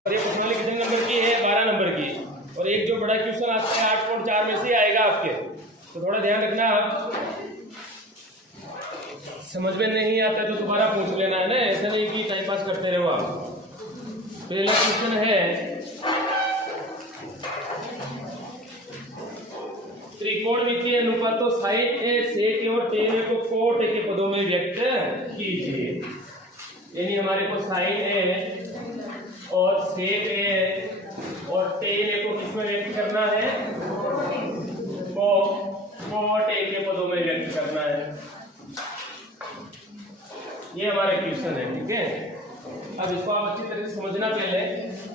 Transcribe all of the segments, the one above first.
और ये प्रश्नावली कितने नंबर की है? 12 नंबर की। और एक जो बड़ा क्वेश्चन आता है 8.4 में से आएगा आपके, तो थोड़ा ध्यान रखना। आप समझ में नहीं आता तो दोबारा पूछ लेना है ना, ऐसा नहीं कि टाइम पास करते रहो आप। पहला क्वेश्चन है, त्रिकोणमितीय अनुपातों साइन ए सेक और टेन ए को कोट ए के पदों में व्यक्त कीजिए। यानी हमारे को साइन ए और सेक ए और टेन ए को किसमें व्यक्त करना है? कोट ए के पदों में व्यक्त करना है। ये हमारा क्वेश्चन है, ठीक है। अब इसको आप अच्छी तरह से समझना। पहले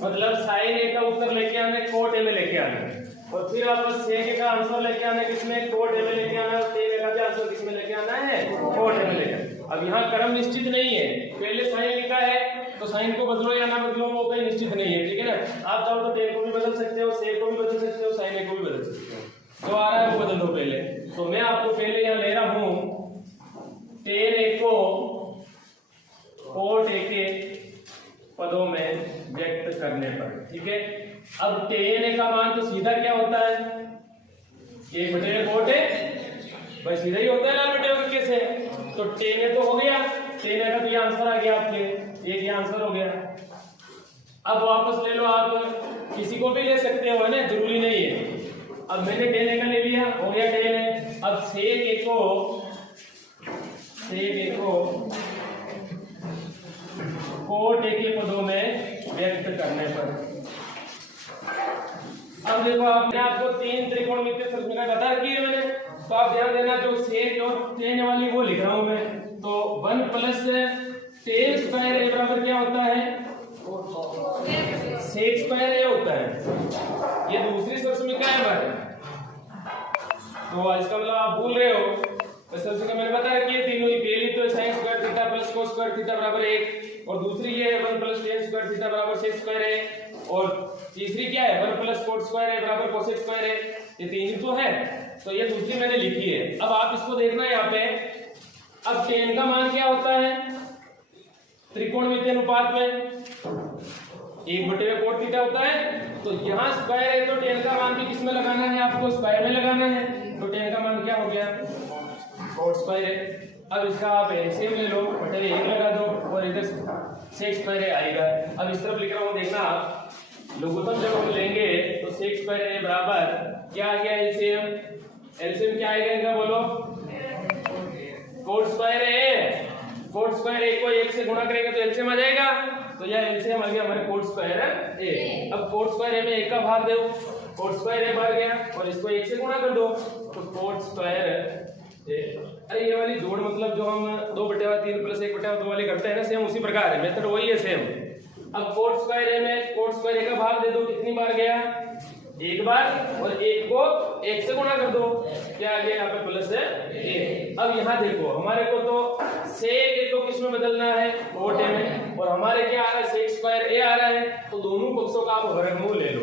मतलब साइन ए का उत्तर लेके आना है, कोट ए में लेके आना है, और फिर आप सेक ए का आंसर लेके आना है किसमें? कोट ए में लेके आना है। टेन ए का भी आंसर किसमें लेके आना है? कोट ए में लेके आना। अब यहाँ क्रम निश्चित नहीं है, पहले साइन लिखा है तो साइन को बदलो या ना बदलो वो कोई निश्चित नहीं है, ठीक है ना। आप चाहो तो टेन को भी बदल सकते हो, सेक को भी बदल सकते हो, साइन ए को भी बदल सकते हो। जो आ रहा है वो बदल दो पहले। तो मैं आपको पहले यहाँ ले रहा हूँ टेन ए को कोट ए के पदों में व्यक्त करने पर, ठीक है। अब टेन ए का मान तो सीधा क्या होता है? एक बटे कोट ए, भाई सीधा ही होता है ना बेटे वर्ग से। तो टेन ए तो हो गया, टेन ए का तो ये आंसर आ गया आपके, एक ये आंसर हो गया। अब वापस ले लो, आप किसी को भी ले सकते हो ना, जरूरी नहीं है। अब मैंने टेन ए का ले लिया, हो गया टेन ए। अब सेक ए को कोट ए के पदों में व्यक्त करने पर। अब देखो, आपने आपको तीन त्रिकोणमितीय समीकरण बता रखी है मैंने, तो आप ध्यान देना। जो सेक और टेन वाली वो लिख रहा हूं मैं। तो 1 + टेन स्क्वायर ए बराबर क्या होता है? सेक स्क्वायर ए होता है। ये दूसरी समीकरण है हमारे। तो इसका मतलब आप भूल रहे हो, सबसे मैंने बता रखी है तीनों ही। पहली तो sin square theta plus cos square theta बराबर 1, और दूसरी ये 1 + tan स्क्वायर थीटा बराबर sec स्क्वायर है, और तीसरी क्या है? 1 + cot स्क्वायर है बराबर cosec स्क्वायर है। ये तीन ही तो है, तो ये दूसरी मैंने लिखी है। अब आप इसको देखना है यहाँ पे। अब tan का मान क्या होता है त्रिकोणमितीय अनुपात में? 1/cot थीटा होता है। तो यहाँ स्क्वायर है तो tan का मान भी किसमें लगाना है? आपको स्क्वायर में लगाना है। तो tan का मान क्या हो गया? cot स्क्वायर है। अब इसका आप एलसीएम ले लो, बटे 1 लगा दो, और इधर sec स्क्वायर आएगा। अब इस तरफ लिख रहा हूँ, देखना आप। लघुत्तम जब हम लेंगे तो sec स्क्वायर बराबर क्या आ गया? एलसीएम। एलसीएम क्या आएगा इनका? बोलो। cot स्क्वायर है। cot स्क्वायर ए को 1 से गुणा करेगा तो एलसीएम आ जाएगा। तो यह एलसीएम आ गया हमारे cot स्क्वायर ए। अब cot स्क्वायर ए में 1 का भाग दो, cot स्क्वायर ए बाहर गया, और इसको 1 से गुणा कर दो तो cot स्क्वायर। अरे ये वाली जोड़ मतलब जो हम 2/3 + 1/2 वाली करते हैं ना, सेम उसी प्रकार है, मेथड वही है सेम। अब कोट स्क्वायर ए में कोट स्क्वायर ए का भाग दे दो, कितनी बार गया? 1 बार, और 1 को 1 से गुणा कर दो, क्या आ गया यहाँ पे? प्लस 1। अब यहाँ देखो, हमारे को तो सेक ए को किसमें बदलना है? कोट ए में। और हमारे क्या आ रहा है? सेक स्क्वायर ए आ रहा है। तो दोनों पक्षों का आप वर्गमूल ले लो।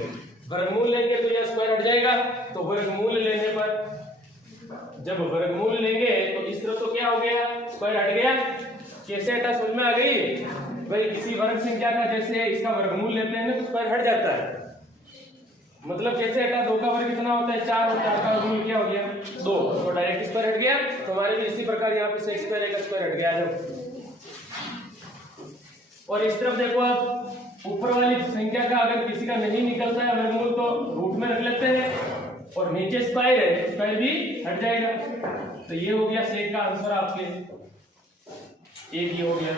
वर्गमूल लेंगे तो यह स्क्वायर हट जाएगा। तो वर्गमूल लेने पर, जब वर्गमूल लेंगे तो इस तरफ तो क्या हो गया? स्क्वायर हट गया। कैसे हटा? समझ में आ गई भाई? किसी वर्ग संख्या का जैसे इसका वर्गमूल लेते हैं ना तो स्क्वायर हट जाता है। मतलब कैसे हटा? 2 का वर्ग कितना होता है? 4 होता है। का वर्गमूल क्या हो गया? 2। तो डायरेक्ट स्क्वायर हट गया। तो हमारे भी इसी प्रकार यहाँ पे sec स्क्वायर का स्क्वायर हट गया। और इस तरफ देखो, आप ऊपर वाली संख्या का अगर किसी का नहीं निकलता है वर्गमूल तो रूट में रख लेते हैं, और नीचे स्क्वायर है, स्क्वायर भी हट जाएगा। तो ये हो गया सेक का आंसर आपके। एक ये हो गया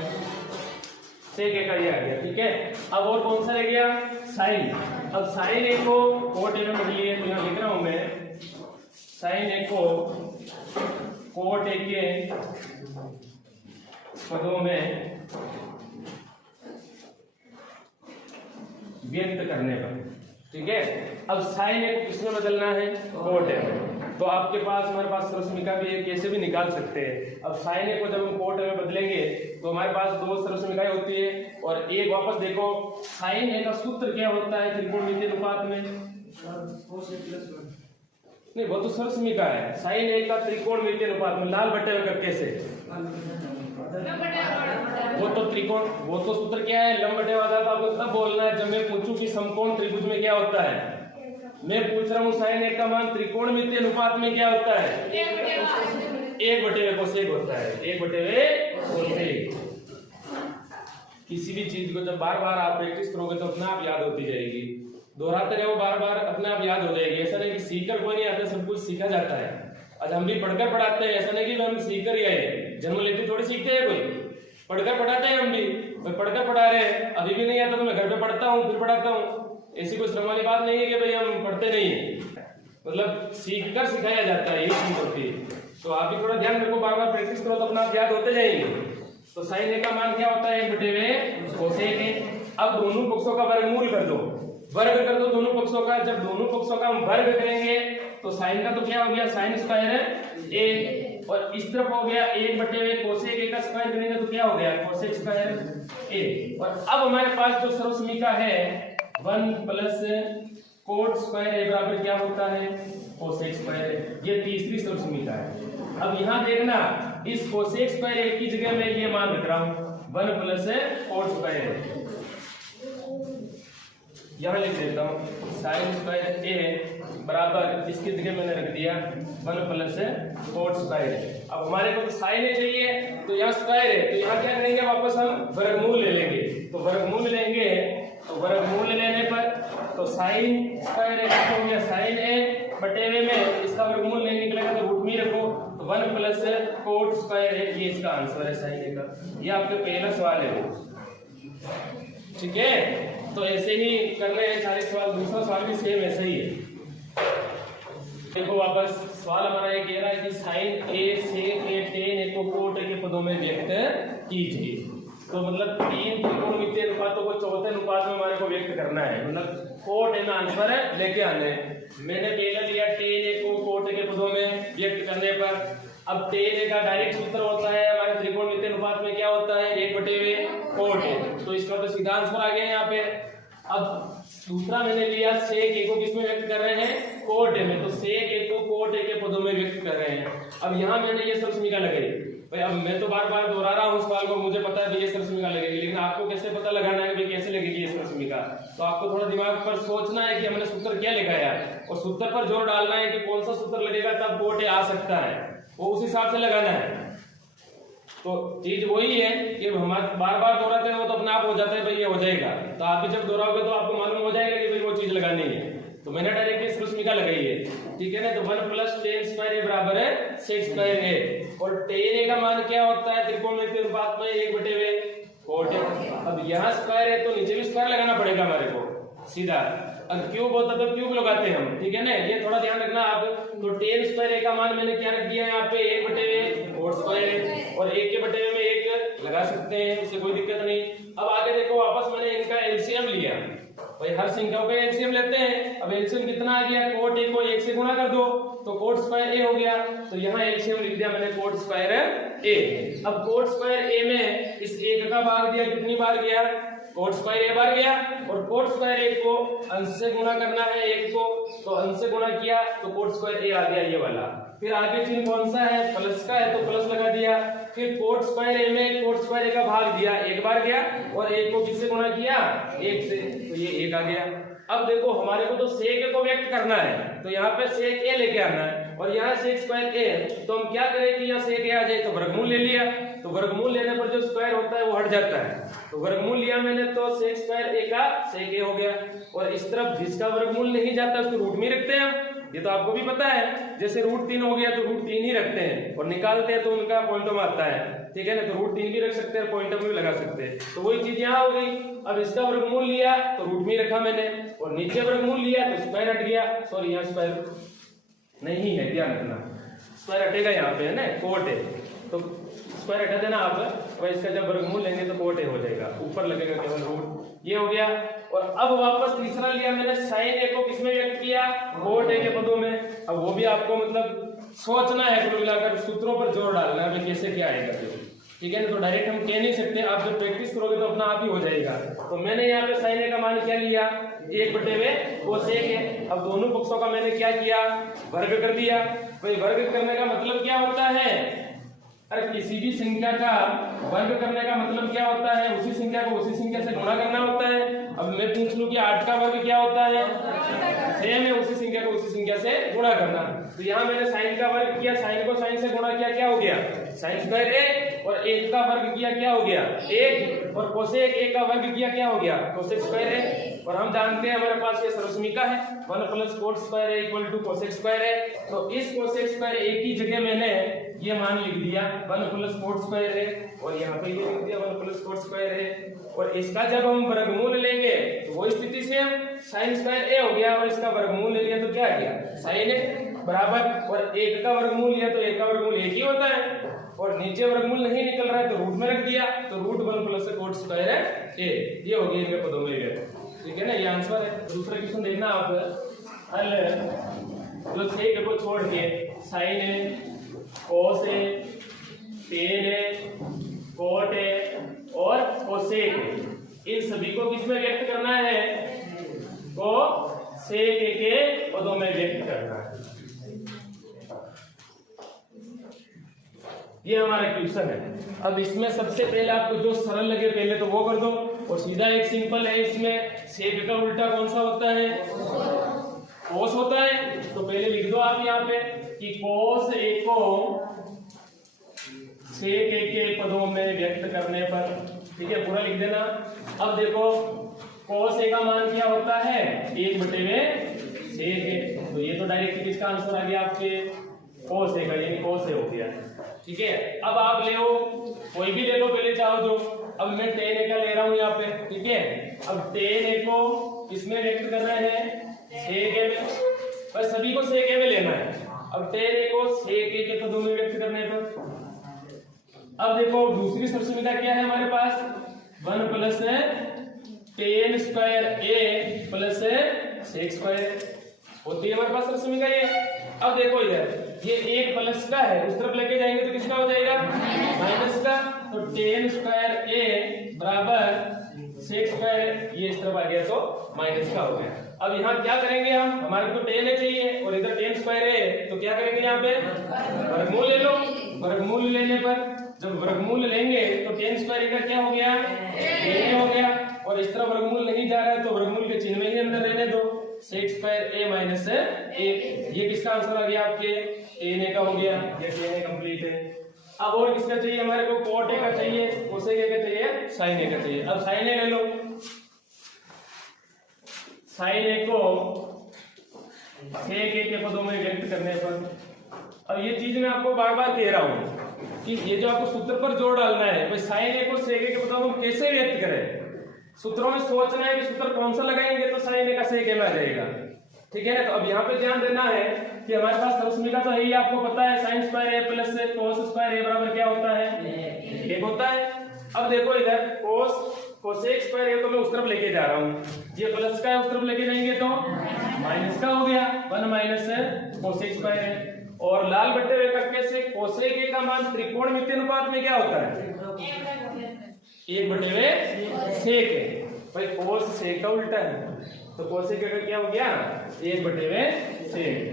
सेक ए का, ये आ गया, ठीक है। अब और कौन सा रह गया? साइन। अब साइन ए को कोट ए में बदलिए, तो यहाँ लिख रहा हूं मैं, साइन ए को कोट ए के पदों में व्यक्त करने पर, ठीक है। अब साइन ए को किसमें बदलना है? कोट ए में। तो आपके पास, हमारे पास सरसमीका भी है, कैसे भी निकाल सकते हैं। अब साइन ए को जब हम कोट ए में बदलेंगे तो हमारे पास 2 सरसमीकाएं होती है, और एक वापस देखो, साइन ए का सूत्र क्या होता है त्रिकोणमितीय अनुपात में? नहीं वो तो सर्वसमीका है। साइन ए का त्रिकोणमितीय अनुपात में लाल बटे हुए कैसे, वो तो त्रिकोण, वो तो सूत्र क्या है, लंब बटे वाला। तो आपको तब बोलना है जब मैं पूछूं कि समकोण त्रिभुज में क्या होता है। मैं पूछ रहा हूँ साइन ए का मान त्रिकोणमितीय अनुपात में क्या होता है, 1/2 कोसेक होता है, 1/2 कोसेक। किसी भी चीज को जब बार बार आप प्रैक्टिस करोगे तो अपने आप याद होती जाएगी, दोहराते रहो बार बार अपने आप याद हो जाएगी। ऐसा नहीं कि सीखकर कोई नहीं आता, सब कुछ सीखा जाता है। आज हम भी पढ़कर पढ़ाते हैं, ऐसा नहीं कि हम सीखकर ही आए, जन्म लेते थोड़ी सीखते हैं, कोई पढ़कर पढ़ाते हैं। हम भी पढ़कर पढ़ा रहे हैं, अभी भी नहीं आता तो मैं घर पे पढ़ता हूँ फिर पढ़ाता हूँ। ऐसी कोई श्रम वाली बात नहीं है कि भाई हम पढ़ते नहीं है, मतलब सीखकर सिखाया जाता है, यही चीज होती है। तो आप भी थोड़ा ध्यान रखो, बार बार प्रैक्टिस करो तो अपना आप याद होते जाएंगे। तो साइन ए का मान क्या होता है, 1/2 कोसेक ए। अब दोनों पक्षों का वर्गमूल कर दो, वर्ग कर दो दोनों पक्षों का। जब दोनों पक्षों का हम वर्ग करेंगे तो साइन का तो क्या हो गया, साइन स्क्वायर ए, और इस तरफ हो गया 1/2 कोसेक ए का स्क्वायर करेंगे तो क्या हो गया, कोसेक स्क्वायर ए। और अब हमारे पास जो सर्वसमीका है 1 + कोट स्क्वायर ए बराबर क्या होता है, कोसेक स्क्वायर। ये तीसरी सर्वसमीका है। अब यहाँ देखना, इस कोसेक स्क्वायर ए की जगह मैं ये मान रख रहा हूँ 1 + कोट स्क्वायर। यहाँ लिख देता हूँ साइन स्क्वायर ए बराबर, इसकी जगह मैंने रख दिया 1 + कोट स्क्वायर। अब हमारे को साइन ए चाहिए तो यहाँ स्क्वायर है, तो यहाँ क्या करेंगे, वापस हम वर्गमूल ले लेंगे। तो वर्गमूल लेंगे, तो वर्गमूल लेने पर तो साइन स्क्वायर ए हो गया साइन ए बटे में इसका वर्गमूल नहीं निकलेगा तो रूट में रखो, तो 1 + कोट स्क्वायर ए, ये इसका आंसर है साइन ए का। ये आपका पहला सवाल है, ठीक है। तो ऐसे ही करने हैं सारे सवाल। दूसरा सवाल भी सेम ऐसे ही है। देखो वापस सवाल हमारा ये कह रहा है कि साइन ए सेक ए टेन ए को कोट ए के पदों में व्यक्त कीजिए। तो मतलब 3 त्रिकोणमितीय अनुपातों को चौथे अनुपात में हमारे को व्यक्त करना है, मतलब कोट ए में आंसर है लेके आने। मैंने पहले लिया टेन ए को कोट ए के पदों में व्यक्त करने पर। अब टेन ए का डायरेक्ट सूत्र होता है हमारे त्रिकोणमितीय अनुपात में क्या होता है, 1/2 कोट ए। तो इसका तो सीधा आंसर आ गया यहाँ पे। अब दूसरा मैंने लिया सेक ए को किसमें व्यक्त कर रहे हैं, कोट ए में। तो सेक ए को कोट ए के पदों में व्यक्त कर रहे हैं। अब यहाँ मैंने ये सर्वसमीका लगाई भाई। अब मैं तो बार बार दोहरा रहा हूँ सवाल को, मुझे पता है ये सर्वसमीका लगेगी, लेकिन आपको कैसे पता लगाना है भाई कैसे लगेगी ये सर्वसमीका। तो आपको थोड़ा दिमाग पर सोचना है कि हमने सूत्र क्या लगाया और सूत्र पर जोर डालना है कि कौन सा सूत्र लगेगा तब कोट ए आ सकता है, वो उस हिसाब से लगाना है। तो चीज वही है कि हमारे बार बार दोहराते हो तो अपने आप हो जाता है भाई ये हो जाएगा। तो आप भी जब दोहराओगे तो आपको मालूम हो जाएगा कि भाई वो चीज लगानी है। तो मैंने डायरेक्टली सर्वसमीका लगाई है, ठीक है ना। तो 1 + टेन स्क्वायर ए बराबर है सेक स्क्वायर ए, और टेन ए का मान क्या होता है त्रिकोणमितीय अनुपात में 1/2 कोट ए। अब यहाँ स्क्वायर है तो नीचे भी स्क्वायर लगाना पड़ेगा हमारे को सीधा। अब क्यूब होता तो क्यूब लगाते हैं हम, ठीक है ना, ये थोड़ा ध्यान रखना आप। तो टेन स्क्वायर ए का मान मैंने क्या रख दिया यहाँ पे 1/2 कोट स्क्वायर, और 1 के बटे में 1 लगा सकते हैं, इससे कोई दिक्कत नहीं। अब आगे देखो वापस मैंने इनका एलसीएम लिया भाई, हर संख्याओं का एलसीएम लेते हैं। अब एलसीएम कितना आ गया, कोट ए को 1 से गुणा कर दो तो कोट स्क्वायर ए हो गया। तो यहाँ एलसीएम लिख दिया मैंने कोट स्क्वायर ए। अब कोट स्क्वायर ए में इस 1 का भाग दिया, कितनी बार गया, कोट स्क्वायर ए बार गया, और कोट स्क्वायर ए को अंश से गुणा करना है 1 को, तो अंश से गुणा किया तो कोट स्क्वायर ए आ गया ये वाला। फिर आगे चिन्ह कौन सा है, प्लस का है तो प्लस लगा दिया। फिर कोट स्क्वायर ए में कोट स्क्वायर ए का भाग दिया, 1 बार गया, और 1 को किससे गुणा किया, 1 से, तो ये 1 आ गया। अब देखो हमारे को तो सेक ए को व्यक्त करना है, तो यहाँ पे सेक ए लेके आना है, और यहाँ सेक स्क्वायर ए। तो हम क्या करें कि यहाँ सेक ए आ जाए तो वर्गमूल ले लिया, तो वर्गमूल लेने पर जो स्क्वायर होता है वो हट जाता है। तो वर्गमूल लिया मैंने तो सेक स्क्वायर ए का सेक ए हो गया। और इस तरफ जिसका वर्गमूल नहीं जाता उसको रूट में रखते हैं, ये तो आपको भी पता है। जैसे √3 हो गया तो √3 ही रखते हैं, और निकालते हैं तो उनका पॉइंट में आता है, ठीक है ना। तो √3 भी रख सकते हैं, पॉइंट में भी लगा सकते हैं। तो वही चीज यहाँ हो गई। अब इसका वर्गमूल लिया तो रूट में रखा मैंने, और नीचे वर्गमूल लिया तो स्क्वायर हट गया। सॉरी यहाँ स्क्वायर नहीं है, ध्यान रखना, स्क्वायर हटेगा यहाँ पे, है ना, कोट है तो स्क्वायर हटा देना आप। और इसका जब वर्गमूल लेंगे तो कोट ए हो जाएगा, ऊपर लगेगा केवल रूट, ये हो गया। और अब वापस तीसरा लिया मैंने, साइन ए को किसमें व्यक्त किया, कोट ए के पदों में। अब वो भी आपको मतलब सोचना है, कुल मिलाकर सूत्रों पर जोर डालना है कैसे क्या आएगा। ठीक है ना, तो डायरेक्ट हम कह नहीं सकते, आप जब प्रैक्टिस करोगे तो अपना आप ही हो जाएगा। तो मैंने यहाँ पे sin a का मान क्या लिया, 1/2 cosec है। अब दोनों पक्षों का मैंने क्या किया, वर्ग कर दिया। भाई वर्ग करने का मतलब क्या होता है, अरे किसी भी संख्या का वर्ग करने का मतलब क्या होता है, उसी संख्या को उसी संख्या से गुणा करना होता है। अब मैं पूछ लूं कि 8 का वर्ग क्या होता है, सेम है, उसी संख्या को उसी संख्या से गुणा करना। तो यहाँ मैंने साइन का वर्ग किया, साइन को साइन से गुणा किया, क्या हो गया साइन स्क्वायर ए, और 1 का वर्ग किया क्या हो गया 1, और कोसेक 1 का वर्ग किया क्या हो गया कोसेक स्क्वायर है। और हम जानते हैं हमारे पास ये सर्वसमीका है, 1 + कोट स्क्वायर है इक्वल टू कोसेक स्क्वायर है। तो इस कोसेक स्क्वायर ए की जगह मैंने ये मान लिख दिया 1 + कोट स्क्वायर है, और यहाँ पे ये लिख दिया 1 + कोट स्क्वायर है। और इसका जब हम वर्गमूल लेंगे तो वो स्थिति से साइन स्क्वायर ए हो गया, और इसका वर्गमूल ले लिया तो क्या आ गया साइन ए बराबर, और 1 का वर्गमूल लिया तो 1 का वर्गमूल 1 ही होता है, और नीचे वर्गमूल नहीं निकल रहा है तो रूट में रख दिया, तो √1 + कोट स्क्वायर है ए। ये हो गया इनके पदों में ये, ठीक है ना, ये आंसर है। दूसरा क्वेश्चन देखना आप, हल जो सेक को छोड़ के साइन है, कोस है, टेन है, कोट है और कोसेक है, इन सभी को किसमें व्यक्त करना है, कोसेक के पदों में व्यक्त करना है। ये हमारा क्वेश्चन है। अब इसमें सबसे पहले आपको जो सरल लगे पहले तो वो कर दो, और सीधा एक सिंपल है, इसमें सेक का उल्टा कौन सा होता है, कोस होता है। तो पहले लिख दो आप यहाँ पे कि कोस ए को सेक ए के पदों में व्यक्त करने पर, ठीक है, पूरा लिख देना। अब देखो कोस ए का मान क्या होता है 1/2 सेक ए, तो ये तो डायरेक्ट इसका आंसर आ गया आपके कोस ए का, यानी कोस ए हो गया, ठीक है। अब आप ले लो कोई भी ले लो पहले चाहो जो, अब मैं tan a का ले रहा हूं यहाँ पे, ठीक है। अब tan a को किसमें व्यक्त कर रहे हैं sec a में, बस सभी को sec a में लेना है। अब tan a को sec a के पदों में व्यक्त करने पर, अब देखो दूसरी सर्वसमीका क्या है हमारे पास, 1 + tan square a + sec square होती है हमारे पास सर्वसमीका ये। अब देखो इधर ये 1 प्लस का है, उस तरफ लेके जाएंगे तो किसका हो जाएगा माइनस का, तो tan स्क्वायर a बराबर sec स्क्वायर, ये इस तरफ आ गया तो माइनस का हो गया। अब यहाँ क्या करेंगे हम, हमारे को tan a चाहिए और इधर tan स्क्वायर है, तो क्या करेंगे यहाँ पे वर्गमूल ले लो। वर्गमूल लेने पर जब वर्गमूल लेंगे तो tan स्क्वायर का क्या हो गया a हो गया, और इस तरफ वर्गमूल नहीं जा रहा है तो वर्गमूल के चिन्ह में ही अंदर रहने दो, sec स्क्वायर a - a, ये किसका आंसर आ गया आपके tan a का हो गया, ये tan a कंप्लीट है। अब और किसका चाहिए हमारे को, cot a का चाहिए, cosec a का चाहिए, sin a का चाहिए। अब sin a ले लो, sin a को sec a के पदों में व्यक्त करने पर, अब ये चीज मैं आपको बार बार कह रहा हूं कि ये जो आपको सूत्र पर जोर डालना है, भाई sin a को sec a के पदों में कैसे व्यक्त करें, सूत्रों में सोचना है कि सूत्र कौन सा लगाएंगे तो sin a का sec a में आ जाएगा, ठीक है ना। तो अब यहाँ पे ध्यान देना है कि हमारे पास सर्वसमीका तो है ही, आपको पता है sin square a + cos square a बराबर क्या होता है 1 होता है। अब देखो इधर कोसेक स्क्वायर a तो मैं उस तरफ लेके जा रहा हूँ, ये प्लस का है उस तरफ लेके जाएंगे तो माइनस का हो गया, 1 - कोसेक स्क्वायर है। और लाल बट्टे हुए कटके से कोसेक a का मान त्रिकोणमिति अनुपात में क्या होता है 1/sec है, भाई cos sec का उल्टा है, तो कोसेक का क्या हो गया 1/sec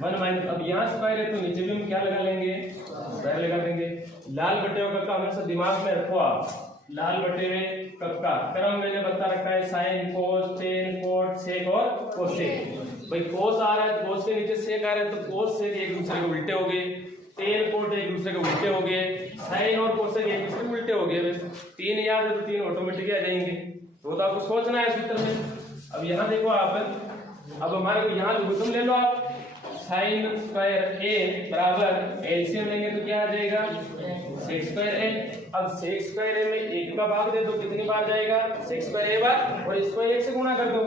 1 - अब यहाँ स्क्वायर है तो नीचे भी हम क्या लगा लेंगे स्क्वायर लगा देंगे। लाल बटे हुए का हमेशा दिमाग में रखो आप, लाल बटे हुए का क्रम मैंने बता रखा है sin cos tan cot sec और कोसेक। भाई cos आ रहा है, cos के नीचे sec आ रहा है, तो cos sec एक दूसरे के उल्टे हो गए, tan cot एक दूसरे के उल्टे हो गए, sin और कोसेक एक दूसरे के उल्टे हो गए। बस 3 याद है तो 3 ऑटोमेटिक आ जाएंगे, तो आपको सोचना है सूत्र में। अब यहाँ देखो आप, अब हमारे को यहाँ लघुत्तम ले लो आप, sin स्क्वायर a बराबर एलसीएम लेंगे तो क्या आ जाएगा sec स्क्वायर a। अब sec स्क्वायर a में 1 का भाग दे दो, कितनी बार जाएगा sec स्क्वायर a बार, और इसको 1 से गुणा कर दो,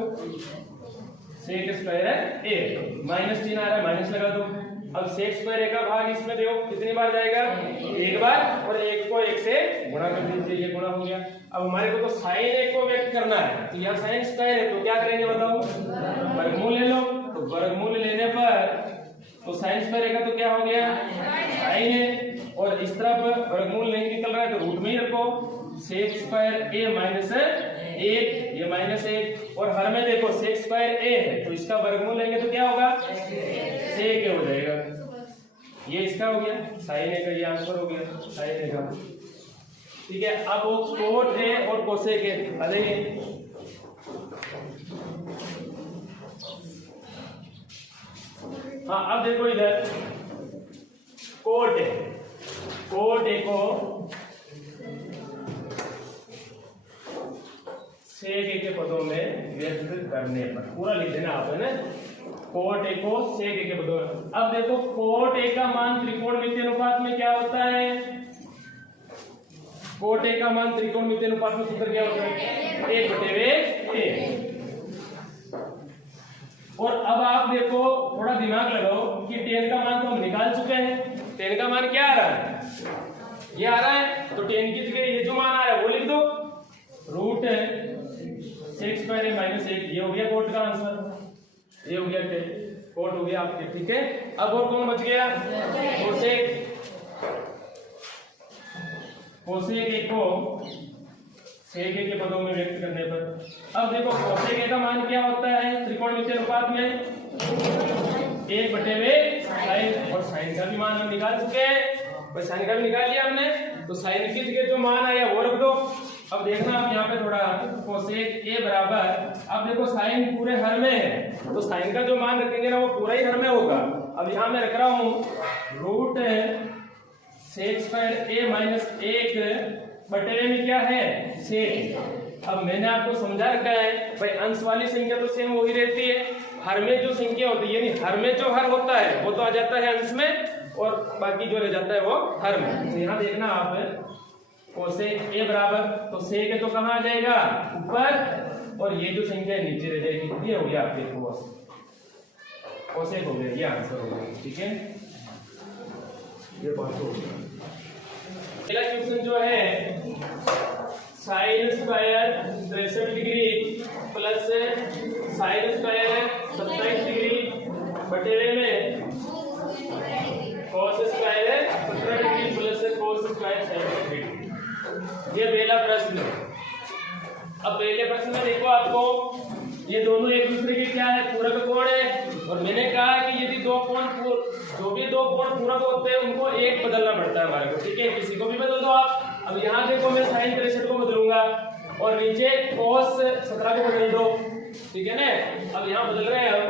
sec स्क्वायर a माइनस चिन्ह आ रहा है माइनस लगा दो। अब sec स्क्वायर a का भाग इसमें दो, कितनी बार जाएगा 1 बार, और 1 को 1 से गुणा कर दीजिए, ये गुणा हो गया। अब हमारे को तो sin a को व्यक्त करना है, तो यहाँ sin स्क्वायर है तो क्या करेंगे बताओ वर्गमूल ले लो, तो वर्गमूल लेने पर तो sin स्क्वायर का तो क्या हो गया sin है, और इस तरफ वर्गमूल लेंगे मेरे को सेक स्क्वायर ए माइनस 1, ये माइनस 1, और हर में देखो सेक स्क्वायर ए है तो इसका वर्गमूल लेंगे तो क्या होगा, सेक ए हो जाएगा। ये इसका हो गया साइन ए का, ये आंसर हो गया साइन ए का। ठीक है, अब वो कोट है और कोसेक है, आ जाइए। हाँ अब देखो इधर कोट है, कोट ए को सेक ए के पदों में व्यक्त करने पर, पूरा लिख देना आप, है ना, कोट ए को सेक ए के पदों में। अब देखो कोट ए का मान त्रिकोणमितीय अनुपात में क्या होता है, कोट ए का मान त्रिकोणमितीय अनुपात में सूत्र क्या होता है, 1/a। और अब आप देखो थोड़ा दिमाग लगाओ कि tan का मान तो हम निकाल चुके हैं, tan का मान क्या आ रहा है, ये आ रहा है, तो tan की जगह ये जो मान आ रहा है वो लिख दो, रूट सेक स्क्वायर ए माइनस 1, ये हो गया कोट का आंसर, ये हो गया कोट हो गया आपके। ठीक है, अब और कौन बच गया, कोसेक, कोसेक ए को सेक ए के पदों में व्यक्त करने पर। अब देखो कोसेक ए का मान क्या होता है त्रिकोणमितीय अनुपात में, 1/साइन, और साइन का भी मान हम निकाल चुके हैं, साइन का भी निकाल लिया हमने, तो साइन की जगह जो मान आया वो रख दो। अब देखना आप यहाँ पे थोड़ा, कोसेक ए बराबर, अब देखो साइन पूरे हर में है तो साइन का जो मान रखेंगे ना वो पूरा ही हर में होगा। अब यहाँ मैं रख रहा हूँ रूट सेक स्क्वायर ए माइनस 1/a में क्या है, सेक। अब मैंने आपको समझा रखा है भाई अंश वाली संख्या तो सेम वही रहती है, हर में जो संख्या होती है, यानी हर में जो हर होता है वो तो आ जाता है अंश में, और बाकी जो रह जाता है वो हर में। तो यहाँ देखना आप कोसेक ए बराबर, तो सेक ए तो कहाँ आ जाएगा, ऊपर, और ये जो संख्या नीचे रह जाएगी, ये हो गया आपके कोसेक हो गया, ये आंसर हो गया। ठीक है, ये बात हो गया। पहला क्वेश्चन जो है sine square 63 degree plus sine square 27 degree बटेरे में cos square 17 degree plus cos square 7 degree. ये पहला प्रश्न। अब पहले प्रश्न में देखो आपको ये दोनों एक दूसरे के क्या है, पूरक कोण है, और मैंने कहा कि यदि दो कोण, जो भी दो कोण पूरक होते हैं उनको एक बदलना पड़ता है हमारे को। ठीक है, किसी को भी बदल दो आप। अब यहाँ देखो मैं साइन 63 को बदलूंगा और नीचे cos 17 को बदल दो, ठीक है ना। अब यहाँ बदल रहे हैं हम,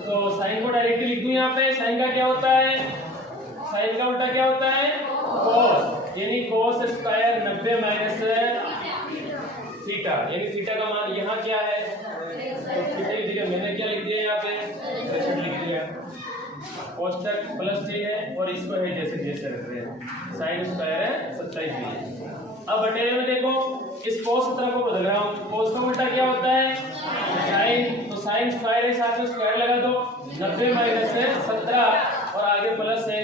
तो साइन को डायरेक्टली लिख दूं यहाँ पे। साइन का क्या होता है, साइन का उल्टा क्या होता है, cos, यानी cos स्क्वायर 90 माइनस थीटा, यानी थीटा का मान यहाँ क्या है, तो थीटा की जगह मैंने क्या लिख दिया यहाँ पे, 63 लिख दिया। कोष्टक प्लस जी है और इसको है जैसे जैसे रख रहे हैं, साइन स्क्वायर है 27 डिग्री। अब बटेरे में देखो इस cos 17 को बदल रहा हूँ, cos का उल्टा क्या होता है, साइन, तो साइन स्क्वायर है, साथ में स्क्वायर लगा दो, 90 माइनस 17 और आगे प्लस है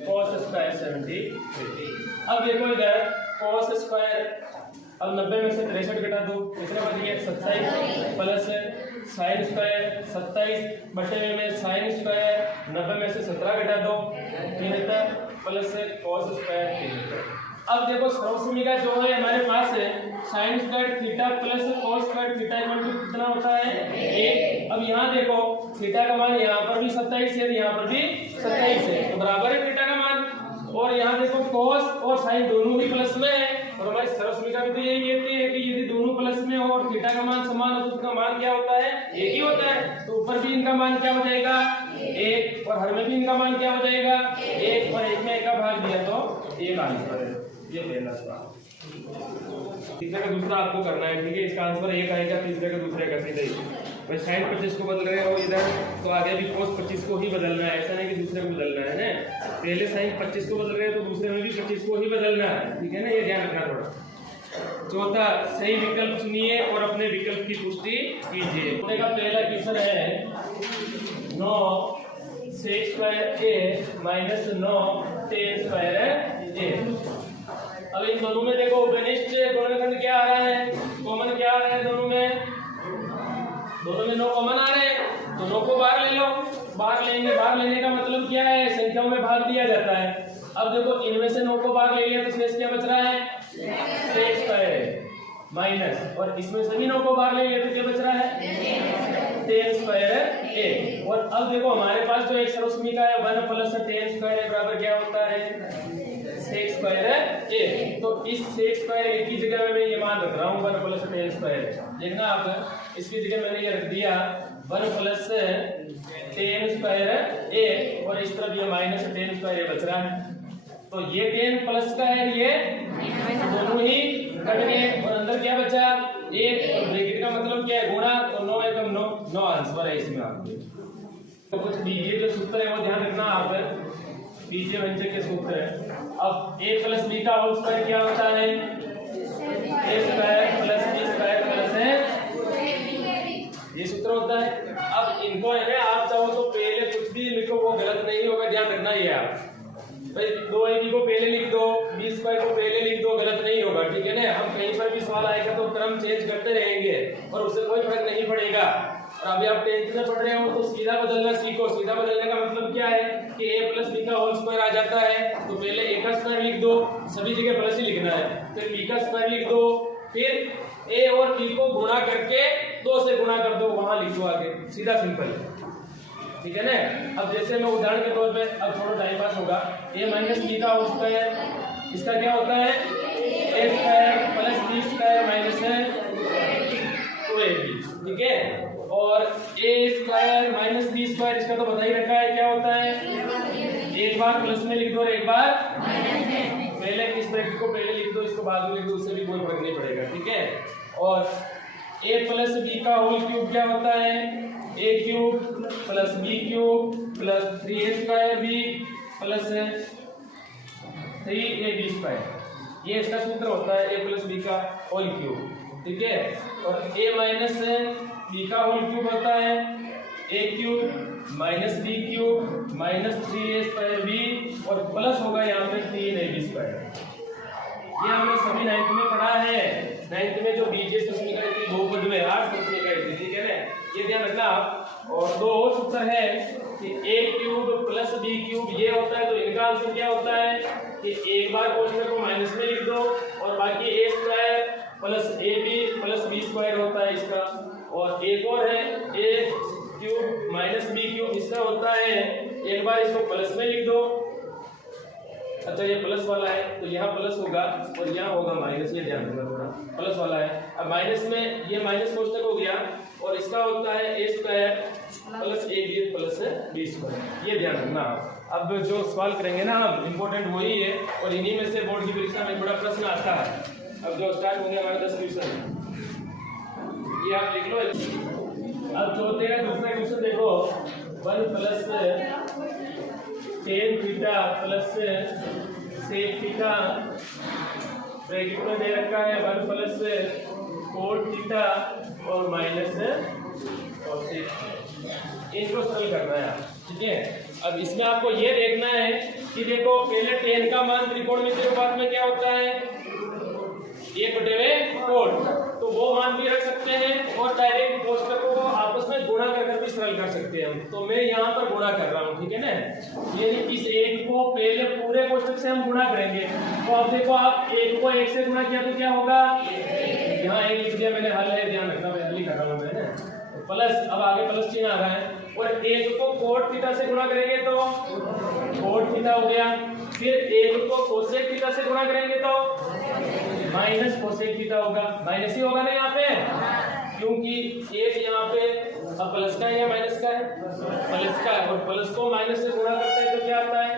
cos स्क्वायर 70। अब देखो इधर cos स्क्वायर, अब 90 में से 63 घटा दो, कितना बच गया 27 प्लस साइन स्क्वायर 27 बटे में साइन स्क्वायर 90 में से 17 घटा दो 73 प्लस cos स्क्वायर 73। अब देखो सर्वसमीका जो है हमारे पास है sine square theta plus cos square theta equal to कितना होता है 1। अब यहाँ देखो थीटा का मान यहाँ पर भी 27 है, यहाँ पर भी 27 है, तो बराबर है थीटा का मान। और यहाँ देखो cos और साइन दोनों ही प्लस में है, और हमारी सर्वसमीका भी तो यही कहती है कि यदि दोनों प्लस में हो और थीटा का मान समान हो तो उसका मान क्या होता है, एक ही होता है। तो ऊपर भी इनका मान क्या हो जाएगा 1, और हर में भी इनका मान क्या हो जाएगा 1, और 1 में 1 का भाग दिया तो 1 आंसर है। ये पहला सवाल। तीसरे का दूसरा आपको करना है, ठीक है। इसका आंसर 1 आएगा, तीसरे का दूसरे का सीधे भाई साइन 25 को बदल रहे हो इधर, तो आगे भी cos 25 को ही बदलना है, ऐसा नहीं कि दूसरे को बदलना है ना। पहले साइन 25 को बदल रहे हो तो दूसरे में भी 25 को ही बदलना है, ठीक है ना, ये ध्यान रखना थोड़ा। चौथा, सही विकल्प चुनिए और अपने विकल्प की पुष्टि कीजिए। का पहला क्वेश्चन है 9 sec square a minus 9 tan square a। अब इन दोनों में देखो घनिष्ठ गुणनखंड क्या आ रहा है, कॉमन क्या आ रहा है दोनों में, दोनों में 9 कॉमन आ रहे हैं, तो 9 को बाहर ले लो। बाहर लेंगे, बाहर लेने का मतलब क्या है, संख्याओं में भाग दिया जाता है। अब देखो इनमें से 9 को बाहर ले लिया तो शेष क्या बच रहा है माइनस, और इसमें सभी 9 को बाहर लेंगे तो क्या बच रहा है tan स्क्वायर a। और अब देखो हमारे पास जो एक सर्वसमीका है 1 प्लस tan स्क्वायर a बराबर क्या होता है sec स्क्वायर a। तो इस sec स्क्वायर a की जगह में मैं ये मान रख रहा हूँ 1 प्लस tan स्क्वायर। देखना आप इसकी जगह मैंने ये रख दिया 1 प्लस tan स्क्वायर a, और इस तरफ ये माइनस tan स्क्वायर a बच रहा है। तो ये tan प्लस का है, ये दोनों ही कट गए, और अंदर क्या बचा 1, और ब्रैकेट का मतलब क्या है गुणा, तो 9 एकम 9, 9 आंसर है इसमें आपके। तो कुछ बीजीय जो सूत्र है वो ध्यान रखना आप, बीजीय व्यंजक के सूत्र है। अब a प्लस b का होल स्क्वायर क्या होता है a square plus b square plus है, ये सूत्र होता है। अब इनको है ना आप चाहो तो पहले कुछ भी लिखो वो गलत नहीं होगा, ध्यान रखना ये आप भाई 2ab को पहले लिख दो, b स्क्वायर को पहले लिख दो, गलत नहीं होगा, ठीक है ना। हम कहीं पर भी सवाल आएगा तो क्रम चेंज करते रहेंगे और उससे कोई फर्क नहीं पड़ेगा। और अभी आप 10th में पढ़ रहे हो तो सीधा बदलना सीखो। सीधा बदलने का मतलब क्या है कि a प्लस b का होल स्क्वायर आ जाता है तो पहले a का स्क्वायर लिख दो, सभी जगह प्लस ही लिखना है, फिर b का स्क्वायर लिख दो, फिर a और b को गुणा करके 2 से गुणा कर दो, वहां लिख दो आगे, सीधा सिंपल, ठीक है ना। अब जैसे मैं उदाहरण के तौर पे, अब थोड़ा टाइम पास होगा, a माइनस b का होल स्क्वायर, इसका क्या होता है a square plus b square minus है 2ab, ठीक है। और a square minus b square इसका तो बता ही रखा है क्या होता है, एक बार प्लस में लिख दो और एक बार पहले इस ब्रैकेट को पहले लिख दो, इसको बाद में लिख दो, उससे भी कोई फर्क नहीं पड़ेगा, ठीक है। और a प्लस b का होल क्यूब क्या होता है a cube plus b cube plus 3a square b plus 3ab square, ये इसका सूत्र होता है a प्लस b का होल क्यूब, ठीक है। और a माइनस b का होल क्यूब होता है a cube minus b cube minus 3a square b, और प्लस होगा यहाँ पे 3ab स्क्वायर। ये हमने सभी 9th में पढ़ा है, 9th में जो बीजीय समीकरण थी बहुपद में 8 समीकरण थी, ठीक है ना, ये ध्यान रखना आप। और दो और सूत्र है कि a cube plus b cube ये होता है, तो इनका आंसर क्या होता है कि एक बार कोष्ठक को माइनस में लिख दो और बाकी a square plus ab plus b square होता है इसका। और एक और है a cube minus b cube, इसका होता है एक बार इसको प्लस में लिख दो, अच्छा ये प्लस वाला है तो यहाँ प्लस होगा और यहाँ होगा माइनस, ये ध्यान रखना थोड़ा, प्लस वाला है। अब माइनस में ये माइनस कोष्ठक हो गया और इसका होता है a square plus ab plus b square, ये ध्यान रखना आप। अब जो सवाल करेंगे ना हम इम्पोर्टेंट वही है, और इन्हीं में से बोर्ड की परीक्षा में बड़ा प्रश्न आता है। अब जो स्टार्ट होंगे हमारे 10 क्वेश्चन, ये आप लिख लो। अब चौथे का दूसरा क्वेश्चन देखो, 1 plus tan theta plus sec theta bracket में दे रखा है 1 प्लस cot थीटा और माइनस cosec, इनको सरल करना है, ठीक है। अब इसमें आपको ये देखना है कि देखो पहले tan का मान त्रिकोणमितीय अनुपात में क्या होता है 1/cot, तो वो मान भी रख सकते हैं और डायरेक्ट कोष्ठकों को आपस में गुणा कर भी सरल कर सकते हैं हम। तो मैं यहाँ पर गुणा कर रहा हूँ, ठीक है ना, यानी इस एक को पहले पूरे कोष्ठक से हम गुणा करेंगे। तो अब देखो आप एक को एक से गुणा किया तो क्या होगा, यहाँ एक लिख दिया मैंने, हल है, ध्यान रखना मैं हल ही कर रहा हूँ मैं ना, प्लस, अब आगे प्लस चिन्ह आ रहा है। और एक को cot थीटा से गुणा करेंगे तो cot थीटा हो गया, फिर एक को cosec थीटा से गुणा करेंगे तो माइनस cosec थीटा होगा, माइनस ही होगा ना यहाँ पे, क्योंकि एक यहाँ पे अब प्लस का है या माइनस का है, प्लस का है, और प्लस को माइनस से गुणा करते हैं तो क्या आता है,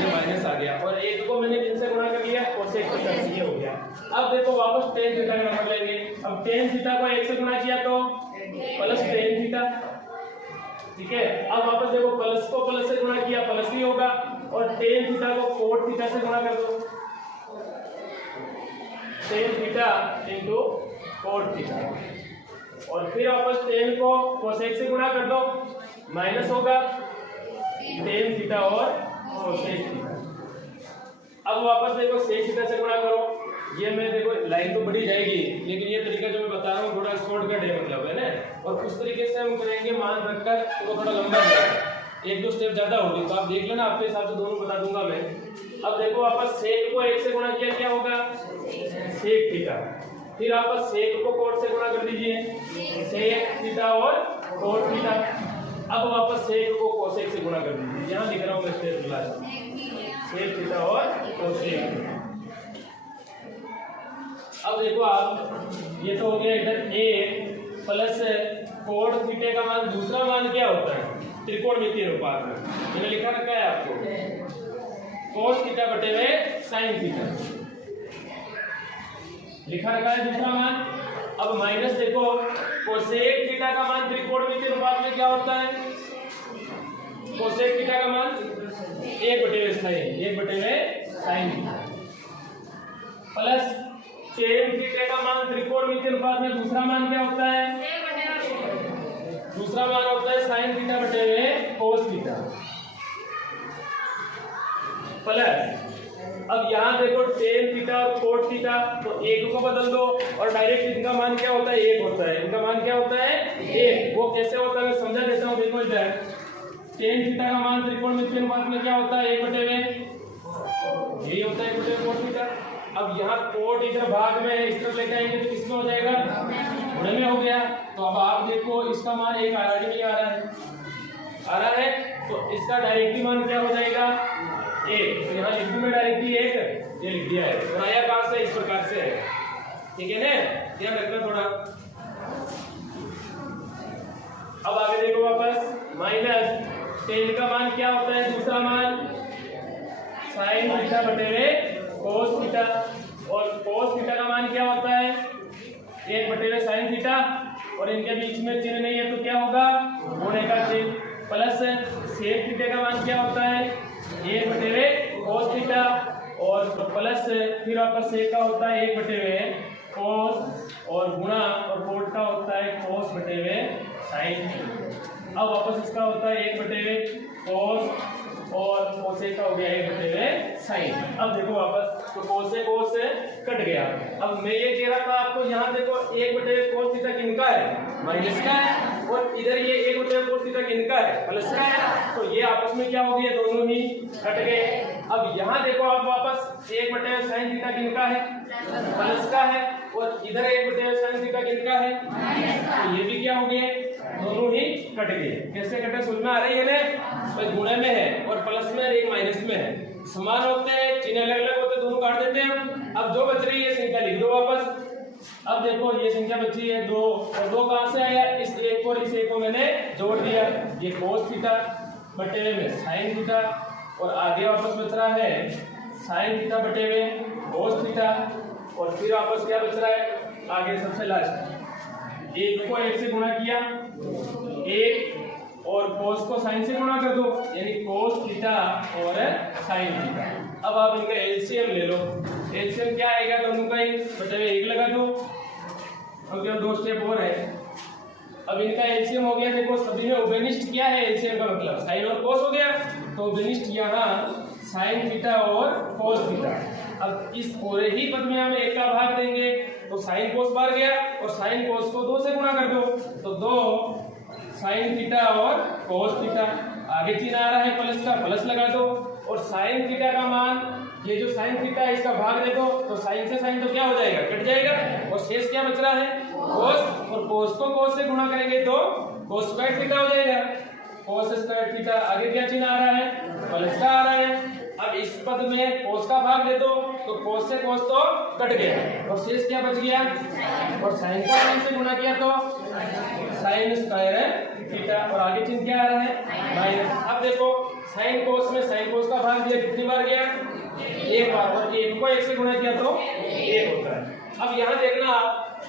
ये माइनस आ गया। और एक को मैंने किन से गुणा कर लिया, cosec थीटा से, ये हो गया। अब देखो वापस tan थीटा का नंबर लेंगे, अब tan थीटा को 1 से गुणा किया तो प्लस tan थीटा, ठीक है। अब वापस देखो प्लस को प्लस से गुणा किया प्लस ही होगा, और tan थीटा को cot थीटा से गुणा कर दो, tan theta into cot theta, और फिर वापस tan को cosec से गुणा कर दो, माइनस होगा tan थीटा और cosec थीटा। अब वापस देखो sec थीटा से गुणा करो, ये मैं देखो लाइन तो बढ़ी जाएगी, लेकिन ये तरीका जो मैं बता रहा हूँ थोड़ा शॉर्टकट है, मतलब है ना। और उस तरीके से हम करेंगे मान रखकर तो थोड़ा लंबा जाएगा, 1-2 स्टेप ज्यादा होगी, तो आप देख लेना, आपके हिसाब से दोनों बता दूंगा मैं। अब देखो वापस sec को 1 से गुणा किया क्या होगा sec थीटा, फिर आप सेक को कोट से गुणा कर दीजिए, सेक थीटा और कोट थीटा। अब वापस सेक को कोसेक से गुणा कर दीजिए, यहाँ लिख रहा हूँ मैं स्टेप क्लास, सेक थीटा और कोसेक। अब देखो आप, ये तो हो गया इधर ए प्लस कोट थीटे का मान, दूसरा मान क्या होता है त्रिकोणमितीय अनुपात में, मैंने लिखा रखा है आपको कोस थीटा बटे में साइन थीटा लिखा रखा है दूसरा मान। अब माइनस देखो कोसेक थीटा का मान त्रिकोणमितीय अनुपात में क्या होता है, कोसेक थीटा का मान 1 बटे में साइन प्लस टेन थीटा का मान त्रिकोणमितीय अनुपात में दूसरा मान क्या होता है, दूसरा मान होता है साइन थीटा बटे में कोस थीटा प्लस, अब यहाँ देखो टेन थीटा और कोट थीटा, तो एक को बदल दो और डायरेक्ट इनका मान क्या होता है 1 होता है, इनका मान क्या होता है 1। वो कैसे होता है मैं समझा देता हूँ, देखो इधर टेन थीटा का मान त्रिकोणमितीय अनुपात में क्या होता है 1 बटे में, यही होता है 1 बटे कोट थीटा। अब यहाँ कोट इधर भाग में इस तरफ लेके आएंगे तो किसमें हो जाएगा, गुणे में हो गया। तो अब आप देखो इसका मान 1 आ रहा है, नहीं आ रहा है, तो इसका डायरेक्टली मान क्या हो जाएगा 1। तो यहाँ लिख दूं मैं डायरेक्टली 1, ये लिख दिया है। बनाया कहाँ से, इस प्रकार से है, ठीक है ना, ध्यान रखना थोड़ा। अब आगे देखो वापस माइनस टेन का मान क्या होता है, दूसरा मान साइन थीटा बटे में कोस थीटा, और कोस थीटा का मान क्या होता है 1 बटे में साइन थीटा, और इनके बीच में चिन्ह नहीं है तो क्या होगा गुणे का चिन्ह, प्लस सेक थीटा का मान क्या होता है 1 बटे में कोस थीटा, और प्लस फिर वापस सेक का होता है 1 बटे में कोस, और गुणा और कोट का होता है कोस बटे में साइन। अब वापस इसका होता है 1 बटे में कोस, और कोसेक का हो गया 1 बटे में साइन। अब देखो वापस, तो कोसेक कोस से कट गया। अब मैं ये कह रहा था आपको, यहाँ देखो 1 बटे कोस थीटा किनका है, माइनस का है, और इधर ये 1 बटे कोस थीटा किनका है, प्लस का है। तो ये आपस में क्या हो गया, दोनों ही कट गए। अब यहाँ देखो आप वापस 1 बटे साइन थीटा किनका है, प्लस का है, और इधर 1 बटे साइन थीटा किनका है, तो ये भी क्या हो गए, दोनों ही कट गए। कैसे कटे समझ में आ रही है ना, तो गुणे में है और प्लस में और एक माइनस में है, समान होते हैं, चिन्ह अलग अलग होते हैं, दोनों काट देते हैं। अब जो बच रही है संख्या लिख दो वापस। अब देखो ये संख्या बची है 2, और 2 कहां से आया, इस एक और इस एक को मैंने जोड़ दिया, ये कोस थीटा बटे में साइन थीटा, और आगे वापस बच रहा है साइन थीटा बटे में कोस थीटा, और फिर वापस क्या बच रहा है आगे सबसे लास्ट, 1 को 1 से गुणा किया 1, और कोस को साइन से गुणा कर दो, यानी कोस थीटा और साइन थीटा। अब आप इनका एलसीएम ले लो, एलसीएम क्या आएगा दोनों का ही, बटे में 1 लगा दो, अब 2 स्टेप और है। अब इनका एलसीएम हो गया, देखो सभी में उभयनिष्ठ क्या है, एलसीएम का मतलब साइन और कोस हो गया, तो उभयनिष्ठ यहाँ साइन थीटा और कोस थीटा। अब इस पूरे ही पद में हम 1 का भाग देंगे, तो साइन कोस बाहर गया, और साइन कोस को 2 से गुणा कर दो, तो 2 साइन थीटा और कोस थीटा। आगे चिन्ह आ रहा है प्लस का, प्लस लगा दो, और साइन थीटा का मान, ये जो साइन थीटा है इसका भाग दे दो, तो साइन से साइन तो क्या हो जाएगा, कट जाएगा, और शेष क्या बच रहा है कोस, और कोस को कोस से गुणा करेंगे तो कोस स्क्वायर थीटा हो जाएगा, कोस स्क्वायर थीटा। आगे क्या चिन्ह आ रहा है, प्लस का आ रहा है। अब इस पद में कोस का भाग दे दो, तो कोस से कोस तो कट गया, और शेष क्या बच गया, और साइन का साइन से गुणा किया तो साइन स्क्वायर थीटा, और आगे चिन्ह क्या आ रहा है माइनस। अब देखो साइन कोस में साइन कोस का भाग दिया, कितनी बार गया 1 बार, और 1 को 1 से गुणा किया तो 1 होता है। अब यहाँ देखना आप,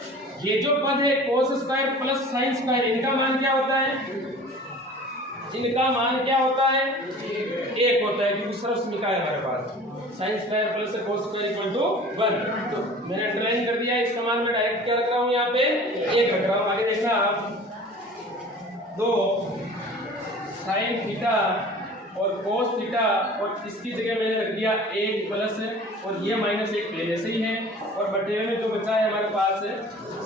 ये जो पद है cos square plus sine square, इनका मान क्या होता है, इनका मान क्या होता है 1 होता है, क्योंकि सर्व समीकरण है हमारे पास, sine square plus cos square equal to 1। तो मैंने अंडरलाइन कर दिया, इसका मान मैं डायरेक्ट क्या रख रहा हूँ, यहाँ पे 1 रख रहा हूँ। आगे देखना आप, 2 साइन थीटा और कोस थीटा, और इसकी जगह मैंने रख दिया 1 प्लस, और ये माइनस 1 पहले से ही है, और बटे में जो बचा है हमारे पास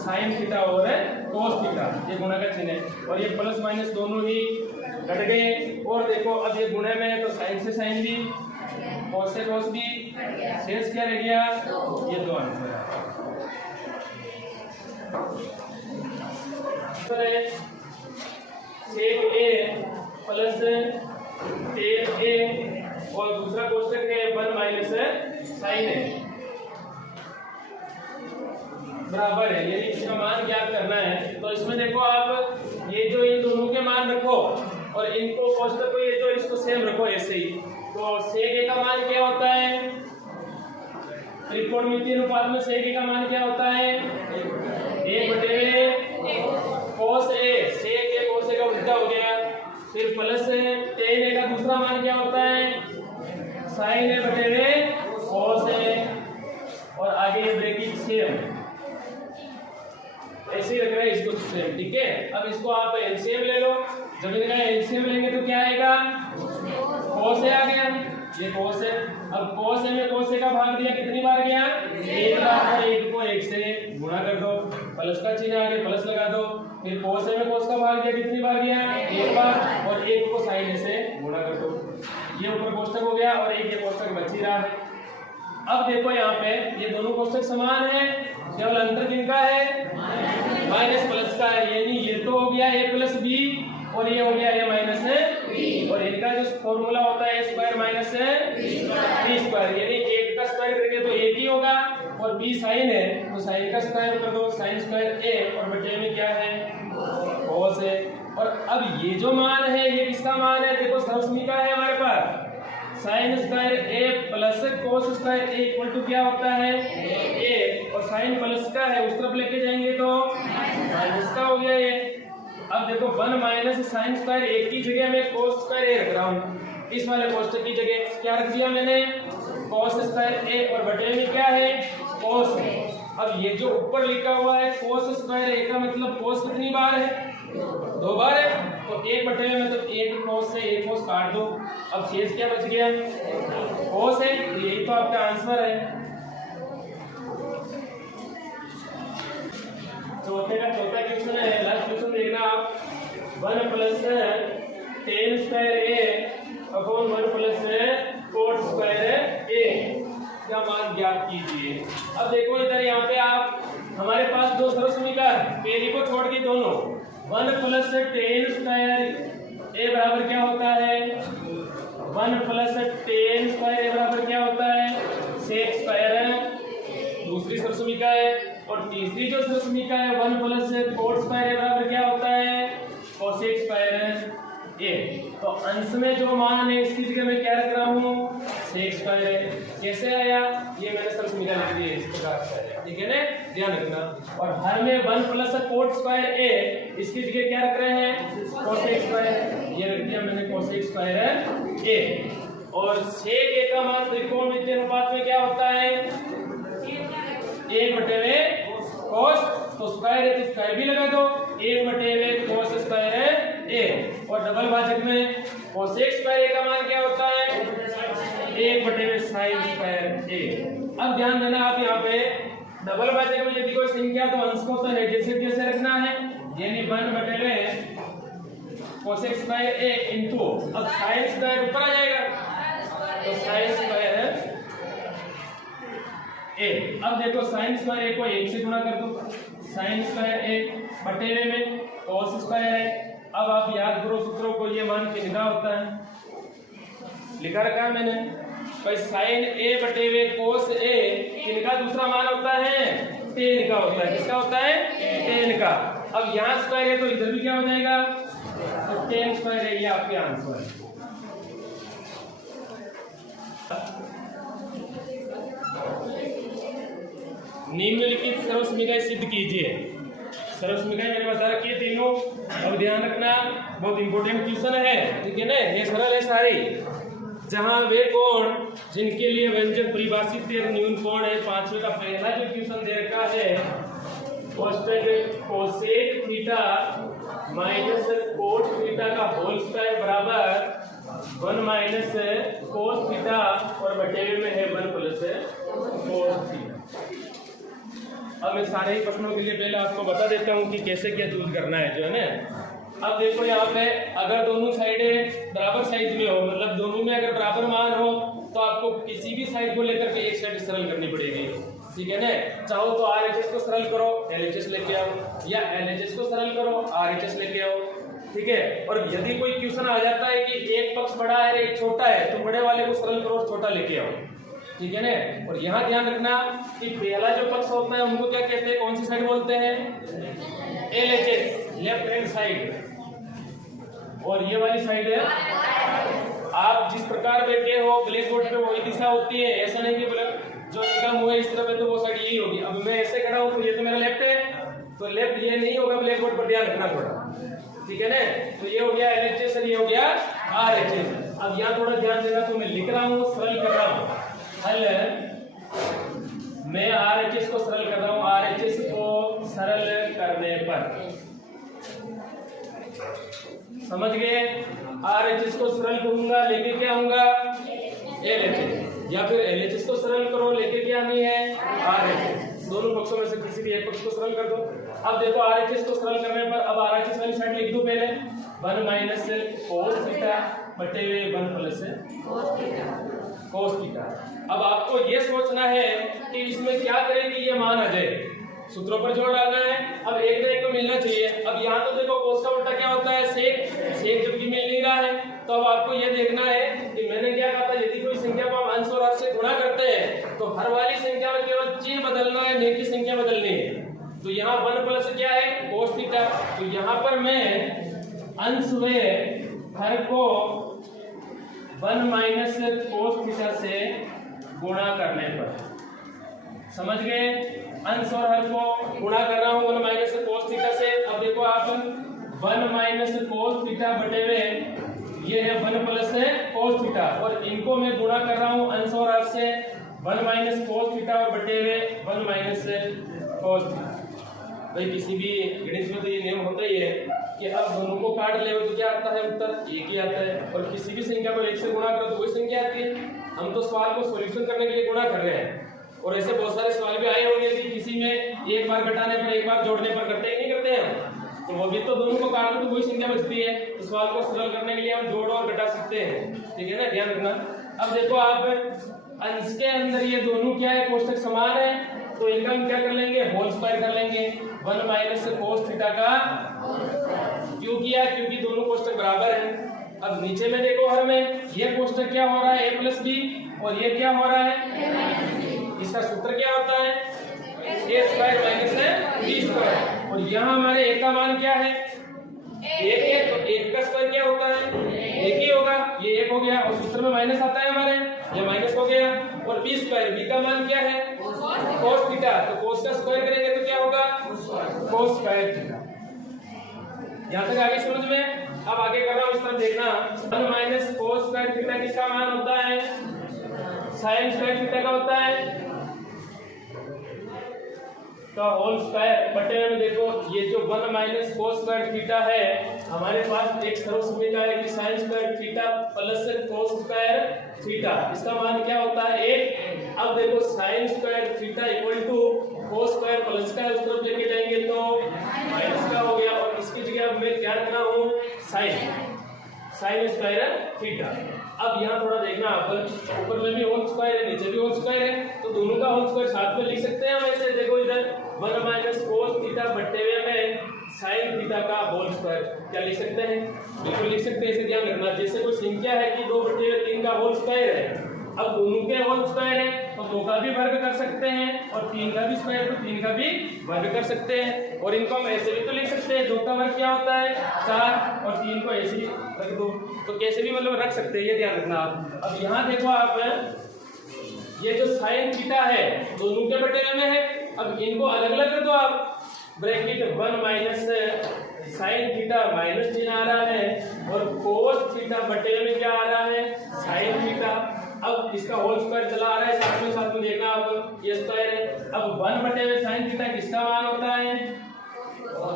साइन थीटा और कोस थीटा, ये गुणा का चिन्ह है, और ये प्लस माइनस दोनों ही कट गए। और देखो अब ये गुणे में है, तो साइन से साइन भी, कोस से कोस भी, शेष क्या रह गया, ये 2 आंसर है। सेक ए प्लस टेन ए और दूसरा कोष्टक है 1 माइनस साइन ए बराबर है, यानी इसका मान ज्ञात करना है। तो इसमें देखो आप ये जो इन दोनों के मान रखो और इनको कोष्टक को ये जो इसको सेम रखो ऐसे ही। तो सेक ए का मान क्या होता है, त्रिकोणमितीय अनुपात में सेक ए का मान क्या होता है 1/cos ए, सेक ए cos ए का उल्टा हो गया। फिर प्लस टेन ए का दूसरा मान क्या होता है sin a/cos ए और आगे ये ब्रैकेट सेम ऐसे ही रख रहे हैं इसको सेम, ठीक है। अब इसको आप एलसीएम ले लो, जब इनका एलसीएम लेंगे तो क्या आएगा cos ए आ गया, ये cos है। अब cos ए में cos ए का भाग दिया कितनी बार गया एक बार, और एक को एक से गुणा कर दो, प्लस का चिन्ह आगे प्लस लगा दो। फिर cos ए में cos का भाग दिया कितनी बार गया एक बार, और एक को sin ए से गुणा कर दो। ये ऊपर कोष्टक हो गया और एक ये कोष्टक बच ही रहा है। अब देखो यहाँ पे ये दोनों कोष्टक समान है, केवल अंतर किनका है माइनस प्लस का है, यानी ये तो हो गया a प्लस बी और ये हो गया a माइनस बी, और इनका जो फॉर्मूला होता है a square minus b square, यानी एक का स्क्वायर करके तो एक ही होगा, और b साइन है तो साइन का स्क्वायर कर दो, साइन स्क्वायर a और बटे में क्या है cos है। और अब ये जो मान है ये किसका मान है, देखो सर्वसमीका है हमारे पास, sine square A plus cos square A equal to क्या होता है ए, और साइन प्लस का है उस तरफ लेके जाएंगे तो माइनस का हो गया ये। अब देखो 1 माइनस साइन स्क्वायर ए की जगह में कोस स्क्वायर ए रख रहा हूँ, इस वाले कोष्टक की जगह क्या रख दिया मैंने कोस स्क्वायर ए, और बटे में क्या है कोस। अब ये जो ऊपर लिखा हुआ है कोस स्क्वायर ए का मतलब कोस कितनी बार है 2 बार है, तो 1/में मतलब एक कोस से एक कोस काट दो, अब शेष क्या बच गया कोस है, यही तो आपका आंसर है। चौथे का चौथा क्वेश्चन है, लास्ट क्वेश्चन देखना आप, 1 प्लस टेन स्क्वायर ए अपॉन 1 प्लस कोट स्क्वायर ए का मान ज्ञात कीजिए। अब देखो इधर यहाँ पे आप हमारे पास दो सर्वसमीका पहली को छोड़ के दोनों 1 प्लस टेन स्क्वायर ए बराबर क्या होता है 1 प्लस टेन स्क्वायर ए बराबर क्या होता है सेक स्क्वायर है, दूसरी सर्वसमीका है। और तीसरी जो सर्वसमीका है 1 प्लस कोट स्क्वायर ए बराबर क्या होता है कोसेक स्क्वायर ए। तो अंश में जो मान है इसकी जगह मैं क्या रख रहा हूँ सेक स्क्वायर है। कैसे आया ये मैंने सर्वसमीका लिख दी है इस प्रकार से, ठीक है ना, ध्यान रखना। और हर में 1 प्लस कोट स्क्वायर ए इसकी जगह क्या रख रहे हैं कोसेक स्क्वायर, ये रख दिया मैंने कोसेक स्क्वायर ए। और सेक ए का मान त्रिकोणमितीय अनुपात में क्या होता है 1/cos, तो स्क्वायर है तो स्क्वायर भी लगा दो 1/cos स्क्वायर ए, और डबल भाजक में कोसेक स्क्वायर ए का मान क्या होता है 1/sin स्क्वायर ए। अब ध्यान देना आप यहाँ पे डबल भाजक में यदि कोई संख्या तो अंश को तो जैसे जैसे रखना है, यानी 1/cosec स्क्वायर ए इंटू अब sin स्क्वायर ऊपर आ जाएगा तो sin स्क्वायर ए। अब देखो sin स्क्वायर ए को 1 से गुणा कर दो, sin स्क्वायर ए बटे में cos स्क्वायर है। अब आप याद करो सूत्रों को, ये मान कितना होता है लिखा रखा है मैंने भाई, sin a बटे में cos a किनका दूसरा मान होता है tan का होता है, किसका होता है tan का। अब यहाँ स्क्वायर है तो इधर भी क्या हो जाएगा तो tan स्क्वायर है, ये आपके आंसर है। निम्नलिखित सर्वसमीकाएं सिद्ध कीजिए। सर्वसमीकाएं मैंने बता रखी है तीनों, अब ध्यान रखना बहुत इंपॉर्टेंट क्वेश्चन है, ठीक है ना, ये सरल है सारी। जहां वे कोण जिनके लिए व्यंजक परिभाषित न्यून कोण है, पांचवे का पहला जो क्वेश्चन दे रखा है cosec theta minus cot theta का होल स्क्वायर बराबर 1 माइनस कोस थीटा और बटे में है 1 प्लस कोस थीटा। अब मैं सारे ही प्रश्नों के लिए पहले आपको बता देता हूँ कि कैसे क्या चूज करना है जो है ना। अब देखो यहाँ पे अगर दोनों साइडें बराबर साइज में हो, मतलब दोनों में अगर बराबर मान हो तो आपको किसी भी साइड को लेकर के एक साइड सरल करनी पड़ेगी, ठीक है ना। चाहो तो RHS को सरल करो, LHS लेके आओ, या LHS को सरल करो, RHS लेके आओ, ठीक है। और यदि कोई क्वेश्चन आ जाता है कि एक पक्ष बड़ा है एक छोटा है, तो बड़े वाले को सरल करो और छोटा लेके आओ, ठीक है ना। और यहाँ ध्यान रखना कि पहला जो पक्ष होता है उनको क्या कहते हैं, कौन सी साइड बोलते हैं, LHS, लेफ्ट हैंड साइड, और ये वाली साइड है, आप जिस प्रकार बैठे हो ब्लैक बोर्ड पे वही दिशा होती है, ऐसा नहीं कि जो इनका मुंह है इस तरफ है तो वो साइड यही होगी। अब मैं ऐसे खड़ा हूँ तो ये तो मेरा लेफ्ट है, तो लेफ्ट ये नहीं होगा, ब्लैक बोर्ड पर ध्यान रखना थोड़ा, ठीक है ना। तो ये हो गया LHS और ये हो गया RHS। अब यहाँ थोड़ा ध्यान देना, तो मैं लिख रहा हूँ, सरल कर रहा हूँ, हल मैं RHS को सरल कर रहा हूँ, RHS को सरल करने पर, समझ गए। RHS को सरल करूंगा लेके क्या आऊंगा, LHS, या फिर LHS को सरल करो लेके क्या नहीं है, RHS। दोनों पक्षों में से किसी भी एक पक्ष को सरल कर दो। अब देखो RHS को सरल करने पर अब RHS वाली साइड लिख दो पहले, 1 माइनस cos थीटा बटे 1 प्लस cos थीटा। अब आपको ये सोचना है कि इसमें क्या करें कि ये मान आ जाए, सूत्रों पर जोड़ डालना है। अब एक ना एक तो मिलना चाहिए। अब यहाँ तो देखो cos का उल्टा क्या होता है, sec, जबकि मिल नहीं रहा है, तो अब आपको ये देखना है कि मैंने क्या कहा था, यदि कोई संख्या को हम अंश और हर से गुणा करते हैं तो हर वाली संख्या में केवल चिन्ह बदलना है, नहीं की संख्या बदलनी है। तो यहाँ 1 प्लस क्या है, cos थीटा, तो यहाँ पर मैं अंश व हर को 1 माइनस cos थीटा से गुणा करने पर, समझ गए, अंश और हर को गुणा कर रहा हूँ 1 माइनस cos थीटा से। अब देखो आप 1 माइनस cos थीटा बटे में ये है 1 प्लस cos थीटा, और इनको मैं गुणा कर रहा हूँ अंश और हर से 1 माइनस cos थीटा और बटे में 1 माइनस cos थीटा। भाई किसी भी गणित में तो ये नियम होता ही है कि अब दोनों को काट ले तो क्या आता है, उत्तर एक ही आता है, और किसी भी संख्या को एक से गुणा करो तो वही संख्या आती है। हम तो सवाल को सॉल्यूशन करने के लिए गुणा कर रहे हैं, और ऐसे बहुत सारे सवाल भी आए होंगे कि किसी में एक बार घटाने पर एक बार जोड़ने पर करते ही नहीं करते हैं, तो वो भी तो दोनों को काट लो तो वही संख्या बचती है। तो सवाल को सरल करने के लिए हम जोड़ और घटा सकते हैं, ठीक है ना, ध्यान रखना। अब देखो आप अंश के अंदर ये दोनों क्या है, कोष्टक समान है, तो इनका हम क्या कर लेंगे, होल स्क्वायर कर लेंगे। 1 माइनस cos थीटा का क्यों किया, क्योंकि दोनों कोष्टक बराबर हैं। अब नीचे में देखो हर में ये कोष्टक क्या हो रहा है, a प्लस बी, और ये क्या हो रहा है, इसका सूत्र क्या होता है, a square minus b square, और यहाँ हमारे a का मान क्या है, एक है, तो एक का स्क्वायर क्या होता है, एक ही होगा, ये एक हो गया, और सूत्र में माइनस आता है हमारे, ये माइनस हो गया, और b स्क्वायर, b का मान क्या है, cos थीटा, तो cos का स्क्वायर करेंगे तो क्या होगा, cos स्क्वायर थीटा। यहाँ तक आगे समझ में। अब आगे कर रहा हूँ, इस तरफ देखना, 1 माइनस cos स्क्वायर थीटा किसका मान होता है, sin स्क्वायर थीटा का होता है, का होल स्क्वायर बटे में देखो ये जो 1 माइनस cos स्क्वायर थीटा है, हमारे पास एक सर्व समीकरण है कि sin square theta plus cos square theta, इसका मान क्या होता है, 1। अब देखो sin square theta equal to cos square plus का उस तरफ लेके जाएंगे तो माइनस का हो गया, और इसकी जगह मैं क्या रख रहा हूँ, sin स्क्वायर थीटा। अब यहाँ थोड़ा देखना, ऊपर में भी होल स्क्वायर है, नीचे भी होल स्क्वायर है, तो दोनों का होल स्क्वायर साथ में लिख सकते हैं हम ऐसे। देखो इधर 1 माइनस cos थीटा बटे में sin थीटा का होल स्क्वायर क्या लिख सकते हैं, बिल्कुल लिख सकते हैं, इसे ध्यान रखना। जैसे कोई संख्या है कि 2/3 का होल स्क्वायर है, अब दोनों के होल स्क्वायर है तो 2 का भी वर्ग कर सकते हैं, और 3 का भी स्क्वायर तो 3 का भी वर्ग कर सकते हैं, और इनको हम ऐसे भी तो लिख सकते हैं, 2 का वर्ग क्या होता है 4, और 3 को ऐसे ही रख दो, तो कैसे भी मतलब रख सकते हैं, ये ध्यान रखना आप। अब यहाँ देखो आप, ये जो sin थीटा है दोनों के बटे में है, अब इनको अलग अलग कर दो आप, bracket 1 minus sin theta minus चिन्ह आ रहा है, और cos थीटा बटे में क्या आ रहा है, sin थीटा। अब इसका होल स्क्वायर चला आ रहा है, साथ में देखना आप, ये स्क्वायर है। अब 1 बटे में sin थीटा किसका मान होता है,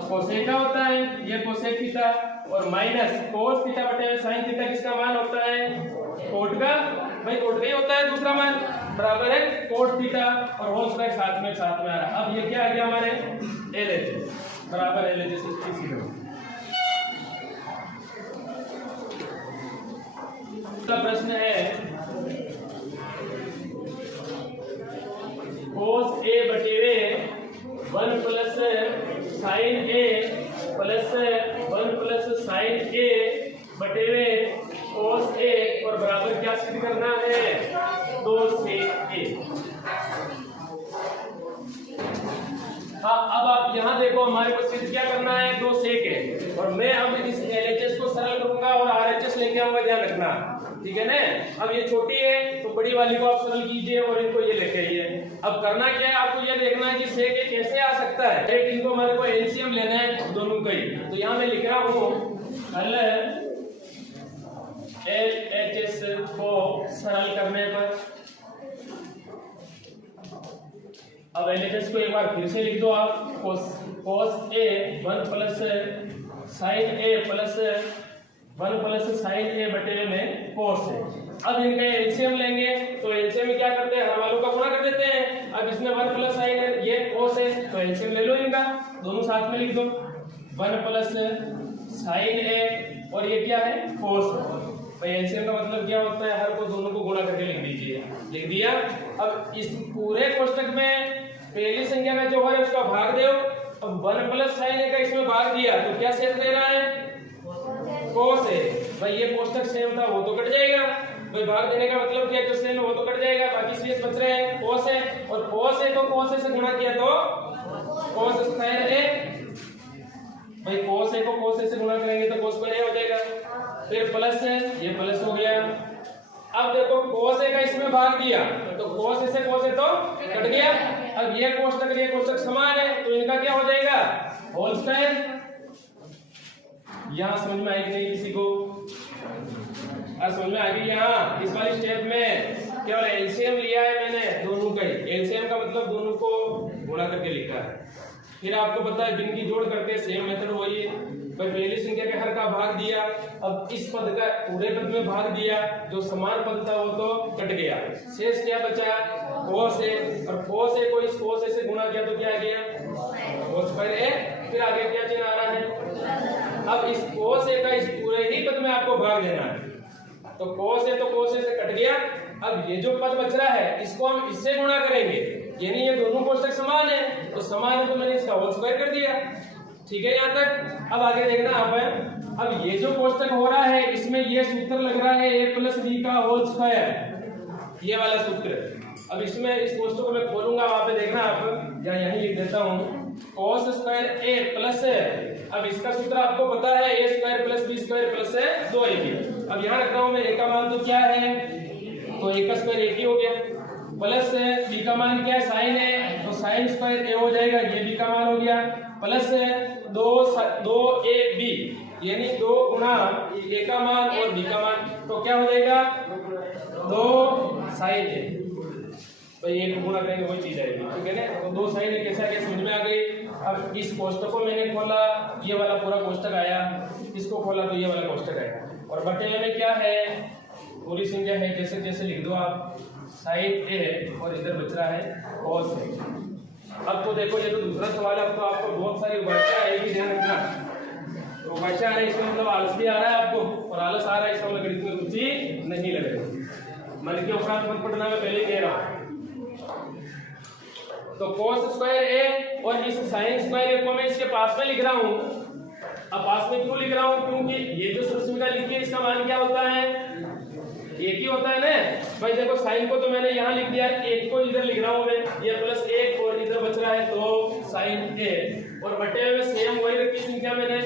कोसेक का होता है, ये कोसेक थीटा, और माइनस cos थीटा बटे में sin थीटा किसका मान होता है, कोट का, भाई कोट का ही होता है दूसरा मान, बराबर है कोट थीटा, और होल स्क्वायर साथ में आ रहा है। अब ये क्या आ गया हमारे LHS बराबर LHS प्रश्न है cos A बटे हुए 1 plus sign A plus 1 plus sign A बटे हुए cos A और बराबर क्या सिद्ध करना है 2 sec A। हाँ, अब आप यहाँ देखो हमारे को सिद्ध क्या करना है 2 sec है और मैं अब इस LHS को सरल करूंगा और RHS लेके आऊंगा, ध्यान रखना, ठीक है ना। अब ये छोटी है तो बड़ी वाली को आप सरल कीजिए और इनको ये लेके आइए। अब करना क्या है, आपको ये देखना है कि sec A कैसे आ सकता है। एक इनको हमारे को एलसीएम लेना है दोनों का ही, तो यहाँ मैं लिख रहा हूँ LHS को सरल करने पर। अब LHS को एक बार फिर से लिख दो आप, cos A 1 plus sign A plus 1 plus sign A बटे में cos है। अब इनका एलसीएम लेंगे तो एलसीएम में क्या करते हैं, हर वालों का गुणा कर देते हैं। अब इसमें 1 प्लस साइन है, ये cos है, तो एलसीएम ले लो इनका, दोनों साथ में लिख दो 1 प्लस साइन A और ये क्या है cos। भाई एलसीएम का मतलब क्या होता है, हर को दोनों को गुणा करके लिख दीजिए, लिख दिया। अब इस पूरे कोष्टक में पहली संख्या का जो है उसका भाग दो। अब 1 प्लस साइन A का इसमें भाग दिया तो क्या शेष दे रहा है cos है। भाई ये कोष्टक सेम था वो तो कट जाएगा, भाई भाग देने का मतलब क्या, जो सेम है वो तो कट जाएगा, बाकी शेष बच रहे हैं cos है और cos है तो cos से गुणा किया तो cos स्क्वायर A। भाई cos A को cos से गुणा करेंगे तो cos स्क्वायर A हो जाएगा, फिर प्लस है, ये प्लस हो गया। अब देखो cos A का इसमें भाग दिया तो cos से cos A तो कट गया। अब ये कोष्टक समान है तो इनका क्या हो जाएगा होल स्क्वायर। यहाँ समझ में आएगी नहीं किसी को, समझ में आ गई। यहाँ इस वाली स्टेप में केवल एलसीएम लिया है मैंने दोनों का ही, एलसीएम का मतलब दोनों को गुणा करके लिखा है। फिर आपको पता है गिनती जोड़ करके सेम मेथड वही है, भाई पहली संख्या के हर का भाग दिया, अब इस पद का पूरे पद में भाग दिया, जो समान पद था वो तो कट गया, शेष क्या बचा cos A और cos A को इस cos A से गुणा किया तो क्या आ गया cos स्क्वायर A। फिर आगे क्या चिन्ह आ रहा है, अब इस cos A का इस पूरे ही पद में आपको भाग देना है, तो cos A तो cos A से कट गया। अब ये जो पद बच रहा है इसको हम इससे गुणा करेंगे, यानी ये दोनों कोष्टक समान है तो समान है तो मैंने इसका होल स्क्वायर कर दिया, ठीक है यहाँ तक। अब आगे देखना आप, अब ये जो कोष्टक हो रहा है इसमें ये सूत्र लग रहा है a प्लस b का होल स्क्वायर, ये वाला सूत्र। अब इसमें इस कोष्टक को मैं खोलूंगा, वहां पे देखना आप, या यहीं लिख देता हूँ cos स्क्वायर a प्लस, अब इसका सूत्र आपको पता है a square plus b square plus 2ab। अब यहाँ रख रहा हूँ मैं, a का मान तो क्या है, तो a का स्क्वायर एक ही हो गया, प्लस b का मान क्या है साइन है, तो साइन स्क्वायर a हो जाएगा, ये b का मान हो गया, प्लस 2ab यानी 2 गुणा a का मान और b का मान, तो क्या हो जाएगा 2 साइन a। तो ये गुणा करेंगे वही चीज आएगी, ठीक है ना। तो 2 साइन a कैसे आगे समझ में आ गई। अब इस कोष्टक को मैंने खोला, ये वाला पूरा कोष्टक आया, इसको खोला तो ये वाला कोष्टक आया, और बटे में क्या है पूरी संख्या है, जैसे जैसे लिख दो आप साइन A और इधर बच रहा है cos A। अब तो देखो ये तो दूसरा सवाल है, अब तो आपको बहुत सारी भाषा आएगी, ध्यान रखना। तो भाषा आ रहा है इसमें मतलब आलस भी आ रहा है आपको, और आलस आ रहा है इसका मतलब गणित में रुचि नहीं लग रही, मन के उपरांत मत पढ़ना, मैं पहले ही कह रहा हूँ। तो cos स्क्वायर A और इस साइन स्क्वायर A को मैं इसके पास में लिख रहा हूँ। अब पास में क्यों लिख रहा हूँ, क्योंकि ये जो सूत्रसमीका लिखी है इसका मान क्या होता है एक ही होता है ना। भाई देखो साइन को तो मैंने यहाँ लिख दिया, एक को इधर लिख रहा हूँ मैं, ये प्लस 1 और इधर बच रहा है तो साइन A, और बटे में सेम वही रखी संख्या मैंने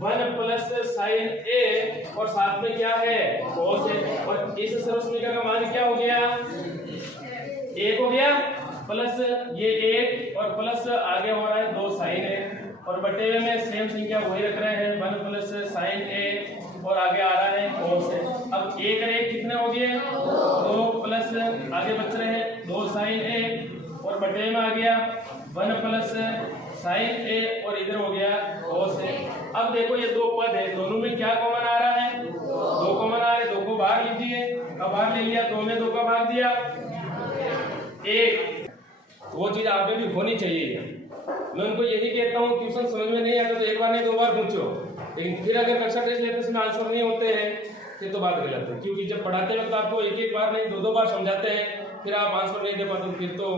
1 प्लस साइन A और साथ में क्या है cos A, और इस सर्वसमीका का मान क्या हो गया 1 हो गया, प्लस ये 1 और प्लस आगे हो रहा है 2 साइन A, और बटे में सेम संख्या वही रख रहे हैं 1 प्लस साइन A और आगे आ रहा है cos A। अब 1 और 1 कितने हो गए 2 प्लस आगे बच रहे हैं 2 साइन A और बटे में आ गया 1 प्लस साइन A और इधर हो गया cos A। अब देखो ये दो पद है, दोनों में क्या कॉमन आ रहा है 2 कॉमन आ रहा है, 2 को बाहर लीजिए, अब बाहर ले लिया, 2 में 2 का भाग दिया 1, वो चीज आप में भी होनी चाहिए। मैं उनको यही कहता हूँ ट्यूशन समझ में नहीं आता तो एक बार नहीं 2 बार पूछो, लेकिन फिर अगर कक्षा टेस्ट लेते समय आंसर नहीं होते हैं फिर तो बात गलत है, क्योंकि जब पढ़ाते वक्त आपको एक बार नहीं 2 बार समझाते हैं, फिर आप आंसर नहीं दे पाते फिर तो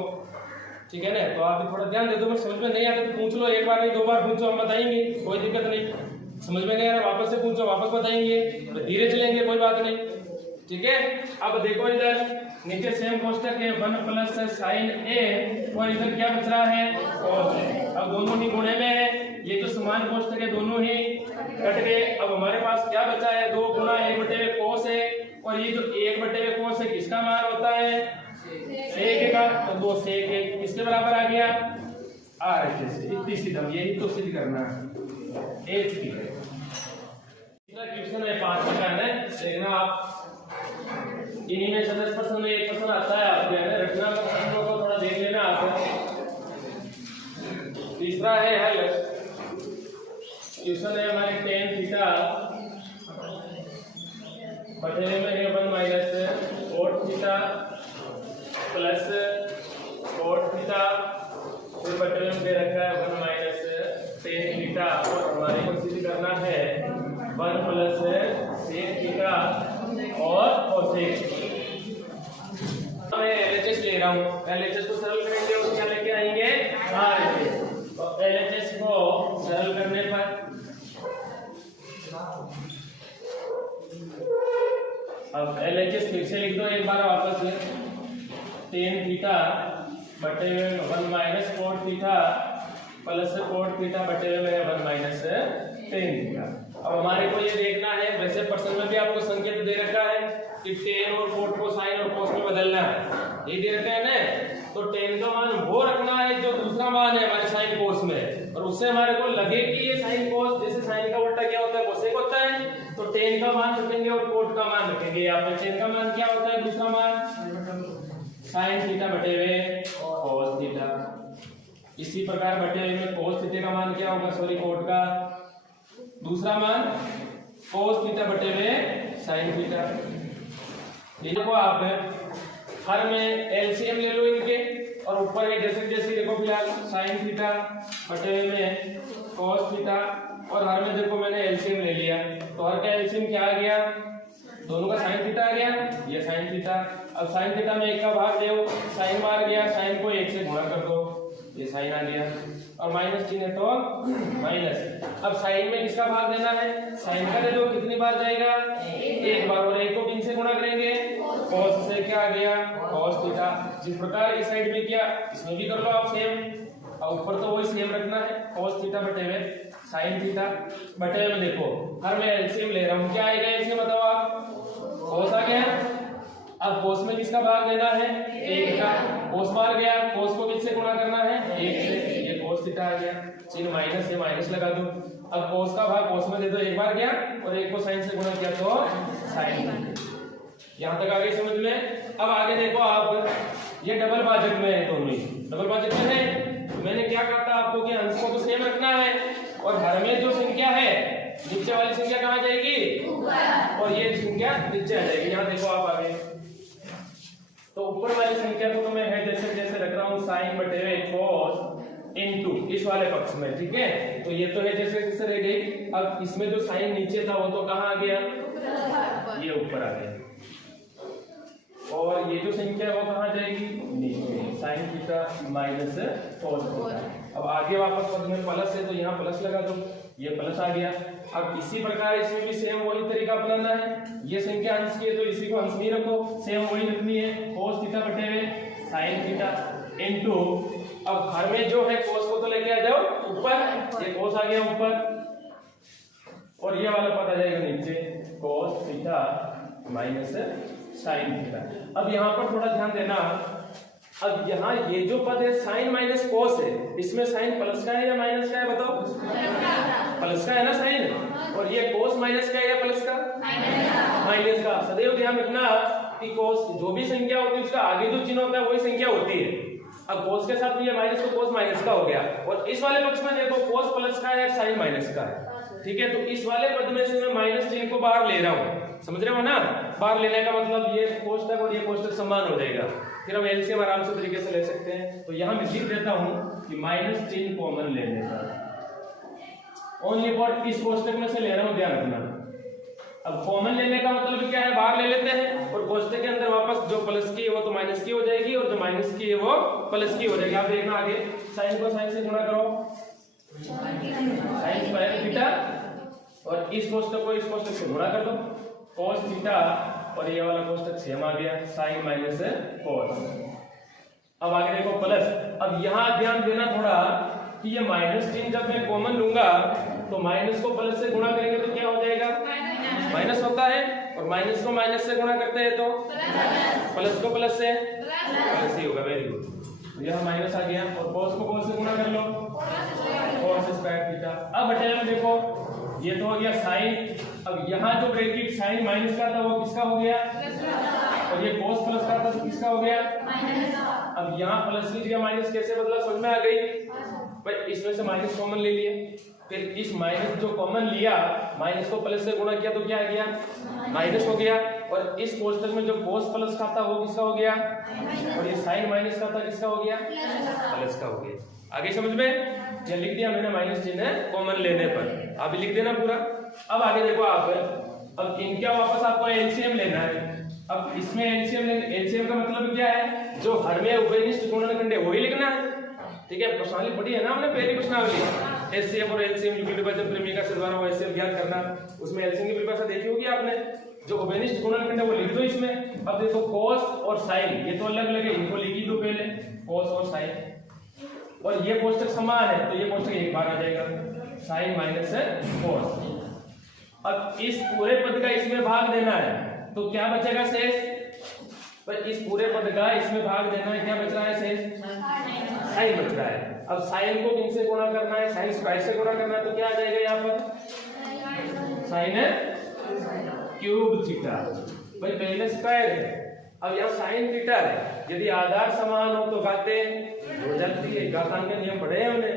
ठीक है ना। तो आप भी थोड़ा ध्यान दे दो, मैं समझ में नहीं आता तो पूछ लो, एक बार नहीं 2 बार पूछो, हम बताएंगे, कोई दिक्कत नहीं। समझ में नहीं आ रहा वापस से पूछो, वापस बताएंगे, तो धीरे चलेंगे, कोई बात नहीं, ठीक है। अब देखो इधर नीचे सेम कोष्टक है 1 प्लस साइन ए, और इधर क्या बच रहा है cos। अब दोनों ही गुणे में है, ये तो समान कोष्टक है, दोनों ही कट गए। अब हमारे पास क्या बचा है 2 गुना 1/2 cos है, और ये जो 1/2 cos है किसका मान होता है sec का, तो 2 sec किसके बराबर आ गया RHS से। इतनी सीधा यही तो सिद्ध करना है एच की। तीसरा क्वेश्चन है 5 का है, देखना आप इन्हीं में 10% में 1% आता है, आपके है रचना को थोड़ा देख लेना आप। तीसरा है हल, क्वेश्चन है हमारे tan थीटा बटे में है 1 minus cot theta plus cot theta, फिर बटे में दे रखा है 1 माइनस tan थीटा, और हमारे को सिद्ध करना है 1 प्लस sec थीटा और cosec। मैं LHS ले रहा हूँ, LHS को सरल करेंगे और क्या लेके आएंगे RHS, तो LHS को सरल करने पर अब LHS फिर से लिख दो एक बार वापस में, tan थीटा बटे में 1 minus cot theta plus cot theta बटे में 1 माइनस tan थीटा। अब हमारे को ये देखना है, वैसे प्रश्न में भी आपको संकेत दे रखा है कि tan और cot को sin और cos में बदलना है, ये दे रखा है ना। तो tan का मान वो रखना है जो दूसरा मान है हमारे sin cos में, और उससे हमारे को लगे कि ये sin cos, जैसे sin का उल्टा क्या होता है cosec होता है, तो tan का मान रखेंगे और cot का मान रखेंगे। यहाँ पे tan का मान क्या होता है दूसरा मान sin थीटा बटे में cos थीटा। इसी प्रकार बटे में cos थीटा का मान क्या होगा, सॉरी cot का दूसरा मान cos थीटा बटे में sin थीटा। देखो आप हर में एलसीएम ले लो इनके, और ऊपर में जैसे जैसे देखो फिलहाल sin थीटा बटे में cos थीटा, और हर में देखो मैंने एलसीएम ले लिया, तो हर का एलसीएम क्या आ गया, दोनों का sin थीटा आ गया, ये sin थीटा। अब sin थीटा में 1 का भाग दो, sin मार गया, sin को 1 से गुणा कर दो, ये sin आ गया, और माइनस चिन्ह है तो माइनस। अब साइन में किसका भाग देना है, साइन का दे दो, कितनी बार जाएगा 1 बार, और 1 को 3 से गुणा करेंगे, cos से क्या आ गया cos थीटा। जिस प्रकार इस साइड में किया इसमें भी कर लो आप सेम, और ऊपर तो वही सेम रखना है cos थीटा बटे में sin थीटा बटे में। देखो हर मैं एलसीएम ले रहा हूँ, क्या आएगा एलसीएम बताओ आप, cos आ गया। अब cos में किसका भाग देना है 1 का, cos मार गया, cos को किससे गुणा करना है 1 से, ये cos थीटा आ गया, चिन्ह माइनस से माइनस लगा दो। अब cos का भाग cos में दे दो, 1 बार गया, और 1 को sin से गुणा किया तो sin। यहाँ तक आ गई समझ में। अब आगे देखो आप, ये डबल भाजक में है, दोनों ही डबल भाजक में है। तो मैंने क्या कहा था आपको कि अंश को तो सेम रखना है, और हर में जो संख्या है नीचे वाली संख्या कहाँ जाएगी, और ये संख्या नीचे आ जाएगी। यहाँ देखो आप आगे, तो ऊपर वाली संख्या को तो मैं है जैसे जैसे रख रहा हूँ sin बटे में cos इनटू इस वाले पक्ष में, ठीक है। तो ये तो है जैसे जैसे रह गई। अब इसमें जो sin नीचे था वो तो कहाँ आ गया, ये ऊपर आ गया, और ये जो संख्या वो कहाँ जाएगी नीचे, sin theta minus cos theta. अब आगे वापस पद में प्लस है तो यहाँ प्लस लगा दो, ये प्लस आ गया। अब इसी प्रकार इसमें भी सेम वही तरीका अपनाना है, ये संख्या अंश की है तो इसी को अंश नहीं रखो, सेम वही रखनी है cos थीटा बटे में sin थीटा इनटू, अब हर में जो है cos को तो लेके आ जाओ ऊपर, ये cos आ गया ऊपर, और ये वाला पद आ जाएगा नीचे cos theta minus sin theta. अब यहाँ पर थोड़ा ध्यान देना, अब यहाँ ये जो पद है sin माइनस cos है, इसमें sin प्लस का है या माइनस का है बताओ, प्लस का है ना sin, और ये cos माइनस का है या प्लस का, माइनस का। सदैव ध्यान रखना कि cos जो भी संख्या होती है उसका आगे जो चिन्ह होता है वही संख्या होती है। अब cos के साथ ये माइनस तो cos माइनस का हो गया, और इस वाले पक्ष में देखो cos प्लस का है sin माइनस का है, ठीक है। तो इस वाले पद में से मैं माइनस चिन्ह को बाहर ले रहा हूँ, समझ रहे हो ना। बाहर लेने का मतलब ये कोष्टक और ये कोष्टक समान हो जाएगा, फिर हम एलसीएम आराम से तरीके से ले सकते हैं। तो यहाँ मैं लिख देता हूँ कि माइनस चिन्ह कॉमन लेने का, ओनली फॉर इस कोष्टक में से ले रहा हूँ, ध्यान रखना। अब कॉमन लेने का मतलब क्या है, बाहर ले लेते हैं और कोष्टक के अंदर वापस जो प्लस की है वो तो माइनस की हो जाएगी और जो माइनस की है वो प्लस की हो जाएगी। आप देखना आगे, साइन को साइन से गुणा करो, साइन स्क्वायर थीटा, और इस कोष्टक को इस कोष्टक से गुणा कर दो, cos थीटा, और ये वाला कोष्टक सेम आ गया, साइन माइनस cos। अब आगे देखो प्लस। अब यहाँ ध्यान देना थोड़ा कि ये माइनस चिन्ह जब मैं कॉमन लूंगा तो माइनस को प्लस से गुणा करेंगे तो क्या हो जाएगा, माइनस होता है, और माइनस को माइनस से गुणा करते हैं तो प्लस को प्लस से प्लस ही होगा। वेरी गुड, यह माइनस आ गया, और cos को cos से गुणा कर लो, cos स्क्वायर थीटा। अब बटे में देखो, ये तो हो गया साइन। अब यहाँ जो ब्रैकेट साइन माइनस का था वो किसका हो गया, और ये cos प्लस का था तो किसका हो गया, अब यहाँ प्लस की जगह माइनस कैसे बदला, समझ में आ गई भाई। इसमें से माइनस कॉमन ले लिए, फिर इस माइनस जो कॉमन लिया, माइनस को प्लस से गुणा किया तो क्या आ गया, माइनस हो गया, और इस कोष्टक में जो cos प्लस का था वो किसका हो गया, और ये साइन माइनस का था किसका हो गया, प्लस का हो गया। आगे समझ में, ये लिख दिया मैंने माइनस चिन्ह कॉमन लेने पर, आप लिख देना पूरा। अब आगे देखो आप, अब इनका वापस आपको एलसीएम लेना है। अब इसमें एलसीएम का मतलब क्या है, जो हर में उभयनिष्ठ गुणनखंड है वही लिखना है, ठीक है। प्रश्नावली पढ़ी है ना हमने, पहली प्रश्नावली एचसीएफ और एलसीएम युगल विभाजन प्रमेय का द्वारा वो एचसीएफ ज्ञात करना, उसमें एलसीएम की परिभाषा देखी होगी आपने। जो उभयनिष्ठ गुणनखंड है वो लिख दो इसमें। अब देखो cos और sin ये तो अलग अलग है, इनको लिख दो पहले, cos और sin, और ये कोष्टक समान है तो ये कोष्टक एक बार आ जाएगा, sin माइनस cos। अब इस पूरे पद का इसमें भाग देना है तो क्या बचेगा शेष, तो इस पूरे पद का इसमें भाग देना है, क्या बच रहा है शेष, साइन बच रहा है। अब साइन को किन से गुणा करना है, साइन स्क्वायर से गुणा करना है तो क्या आ जाएगा यहाँ पर, साइन क्यूब थीटा। भाई पहले स्क्वायर है, अब यहाँ साइन थीटा है, यदि आधार समान हो तो घाते हो जाती है, घातांक के नियम पढ़े हैं हमने,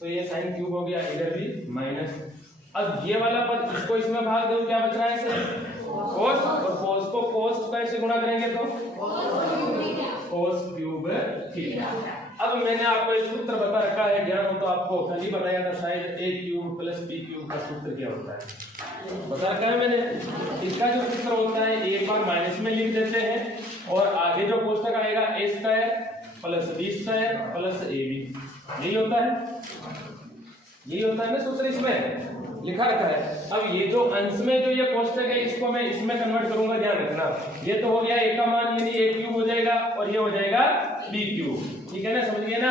तो ये साइन क्यूब हो गया, इधर भी माइनस। अब ये वाला पद इसको इसमें भाग दो, क्या बच रहा है सर, cos, और cos को cos स्क्वायर से गुणा करेंगे तो cos क्यूब थीटा। अब मैंने आपको एक सूत्र बता रखा है, ज्ञान हो तो आपको कल ही बताया था शायद, a cube plus b cube का सूत्र क्या होता है बता रखा है मैंने। इसका जो सूत्र होता है एक बार माइनस में लिख देते हैं, और आगे जो कोष्टक आएगा a square plus b square plus ab, यही होता है, यही होता है ना सूत्र, इसमें लिखा रखा है। अब ये जो अंश में जो ये कोष्टक है इसको मैं इसमें कन्वर्ट करूंगा, ध्यान रखना। ये तो हो गया a का मान यानी a क्यूब हो जाएगा, और ये हो जाएगा b क्यूब, ठीक है ना, समझ गए ना।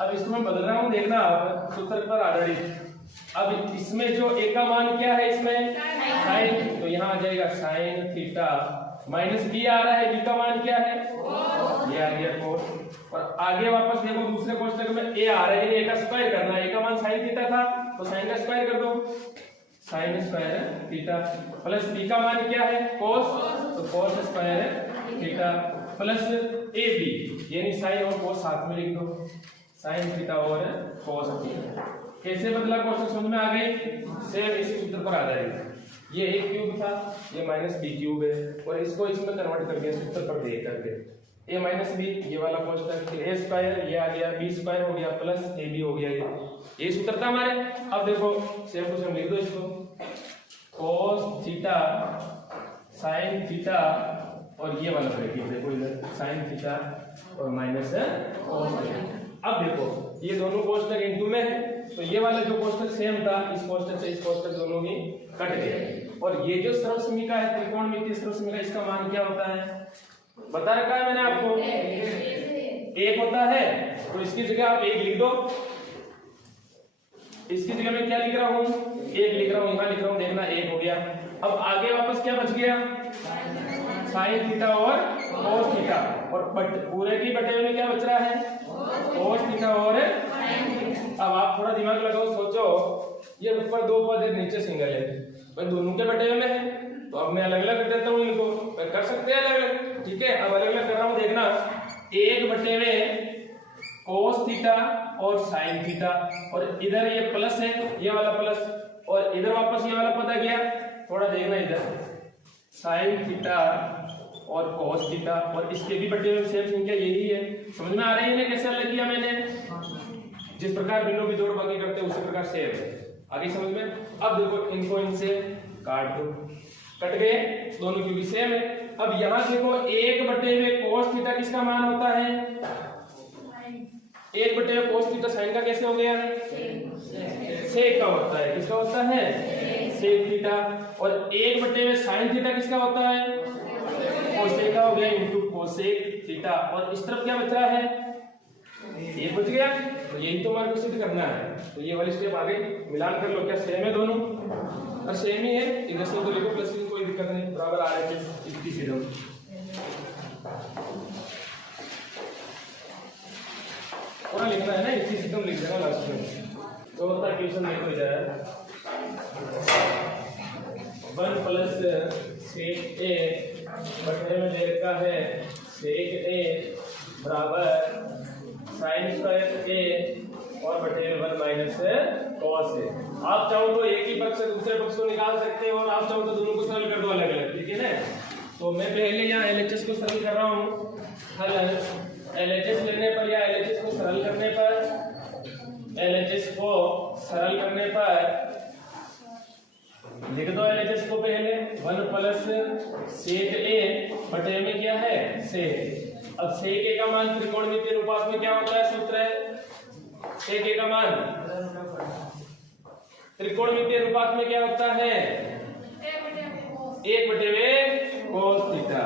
अब इसमें बदल रहा हूं, देखना आप सूत्र पर आधारित। अब इसमें जो a का मान क्या है, इसमें साइन, तो यहाँ आ जाएगा साइन थीटा माइनस b आ रहा है, b का मान क्या है, ये आ गया cos, और आगे वापस देखो दूसरे कोष्टक में a आ रहा है, a का स्क्वायर करना है, a का मान साइन थीटा था तो साइन का स्क्वायर कर दो, sign square theta, plus b का मान क्या है cos, तो cos square theta plus ab, यानी साइन और cos साथ में लिख दो, साइन थीटा और cos थीटा। कैसे बदला कोष्टक समझ में आ गई, सेम इसी सूत्र पर आधारित। ये a क्यूब था, ये माइनस b क्यूब है, और इसको इसमें कन्वर्ट कर दिया सूत्र पर दे करके, a माइनस b, ये वाला कोष्टक, a स्क्वायर ये आ गया, b स्क्वायर हो गया प्लस ab हो गया, ये सूत्र था हमारे। अब देखो सेम टू सेम लिख दो इसको, cos थीटा sin थीटा, और ये वाला ब्रैकेट देखो इधर sin थीटा और माइनस cos थीटा। अब देखो ये दोनों कोष्टक इनटू में है, तो ये वाला जो कोष्टक सेम था, इस कोष्टक से इस कोष्टक दोनों ही कट गए, और ये जो सर्वसमीका है त्रिकोणमितीय सर्वसमीका, इसका मान क्या होता है बता रखा है मैंने आपको, एक होता है, तो इसकी जगह आप एक लिख दो, इसकी जगह मैं क्या लिख रहा हूँ, एक लिख रहा हूँ, यहाँ लिख रहा हूँ, देखना एक हो गया। अब आगे वापस क्या बच गया, साइन थीटा और cos थीटा, और पूरे की बटे हुए में क्या बच रहा है, cos थीटा और। अब आप थोड़ा दिमाग लगाओ, सोचो ये ऊपर दो पद है, नीचे सिंगल है, भाई दोनों के बटे हुए में है, तो अब मैं अलग अलग कर देता हूँ इनको, कर सकते हैं अलग अलग, ठीक है। अब अलग अलग कर रहा हूँ, देखना एक बटे में cos थीटा और sin थीटा, और इधर ये प्लस है, ये वाला प्लस, और इधर वापस ये वाला पद आ गया, थोड़ा देखना इधर sin थीटा और cos थीटा, और इसके भी बटे हुए सेम संख्या यही है, समझ में आ रही है ना कैसे अलग किया मैंने, जिस प्रकार बिंदु की जोड़ बाकी करते हैं उसी प्रकार सेम है, आगे समझ में। अब देखो इनको इनसे काट दो, कट गए, दोनों क्योंकि सेम है। अब यहाँ देखो 1/में cos थीटा किसका मान होता है? 1/में cos थीटा साइन का कैसे हो गया? सेक का होता है। किसका होता है? Sec theta. और 1/में साइन थीटा किसका होता है? कोसेक का हो गया इनटू कोसेक थीटा। और इस तरफ क्या बच रहा है? ये बच गया। तो यही तो हमारे को सिद्ध करना है। तो ये वाली स्टेप आगे मिलान कर लो। क्या सेम है दोनों? और सेम ही है, इंडक्शन को लिखो प्लस, कोई दिक्कत नहीं, बराबर आ रहे थे इसकी सीधे पूरा लिखना है ना, इसी सिस्टम लिख देना लास्ट में। तो होता क्वेश्चन देखो इधर 1 प्लस सेक ए बटे में दे रखा है सेक ए बराबर साइन स्क्वायर ए और बटे में 1 माइनस कॉस ए। आप चाहो तो एक ही पक्ष से दूसरे पक्ष को निकाल सकते हो और आप चाहो तो दोनों को सरल कर दो अलग अलग, ठीक है ना। तो मैं पहले यहाँ LHS को सरल कर रहा हूँ। हल LHS लेने पर या LHS को सरल करने पर, LHS को सरल करने पर लिख दो LHS को पहले 1 प्लस सेक ए बटे में क्या है? सेक। अब सेक ए का मान त्रिकोणमितीय अनुपात में क्या होता है? सूत्र है सेक ए का मान त्रिकोणमितीय अनुपात में क्या होता है? 1/में cos थीटा।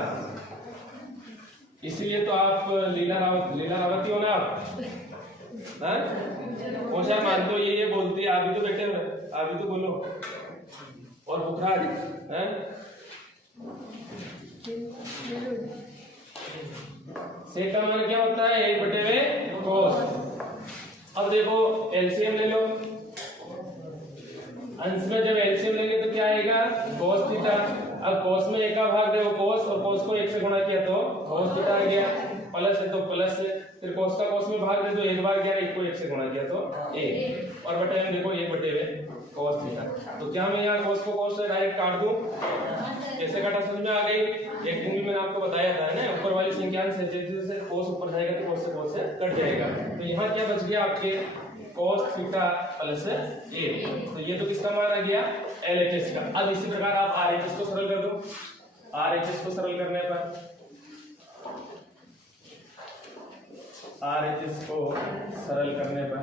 इसलिए तो आप लीला रावती हो ना आप, होशियार मान दो। ये बोलती है, आप भी तो बैठे हो, आप भी तो बोलो। और बुखार है सेक का मान क्या होता है? 1/में cos। अब देखो एलसीएम ले लो। अंश में जब एलसीएम लेंगे तो क्या आएगा? cos theta. अब cos में एक का भाग दो cos, और cos को 1 से गुणा किया तो cos थीटा आ गया। प्लस है तो प्लस है, फिर cos का cos में भाग दे दो, एक बार गया, 1 को 1 से गुणा किया तो 1, और बटे में देखो 1/में cos थीटा। तो क्या मैं यहाँ cos को cos से डायरेक्ट काट दूं? कैसे काटा समझ में आ गई? एक दिन भी मैंने आपको बताया था ना, ऊपर वाली संख्या से जैसे cos ऊपर जाएगा तो cos से कट जाएगा। तो यहाँ क्या बच गया आपके? cos theta plus a। तो ये तो किसका मान आ गया? LHS का। अब इसी प्रकार आप RHS को सरल कर दो। RHS को सरल करने पर, RHS को सरल करने पर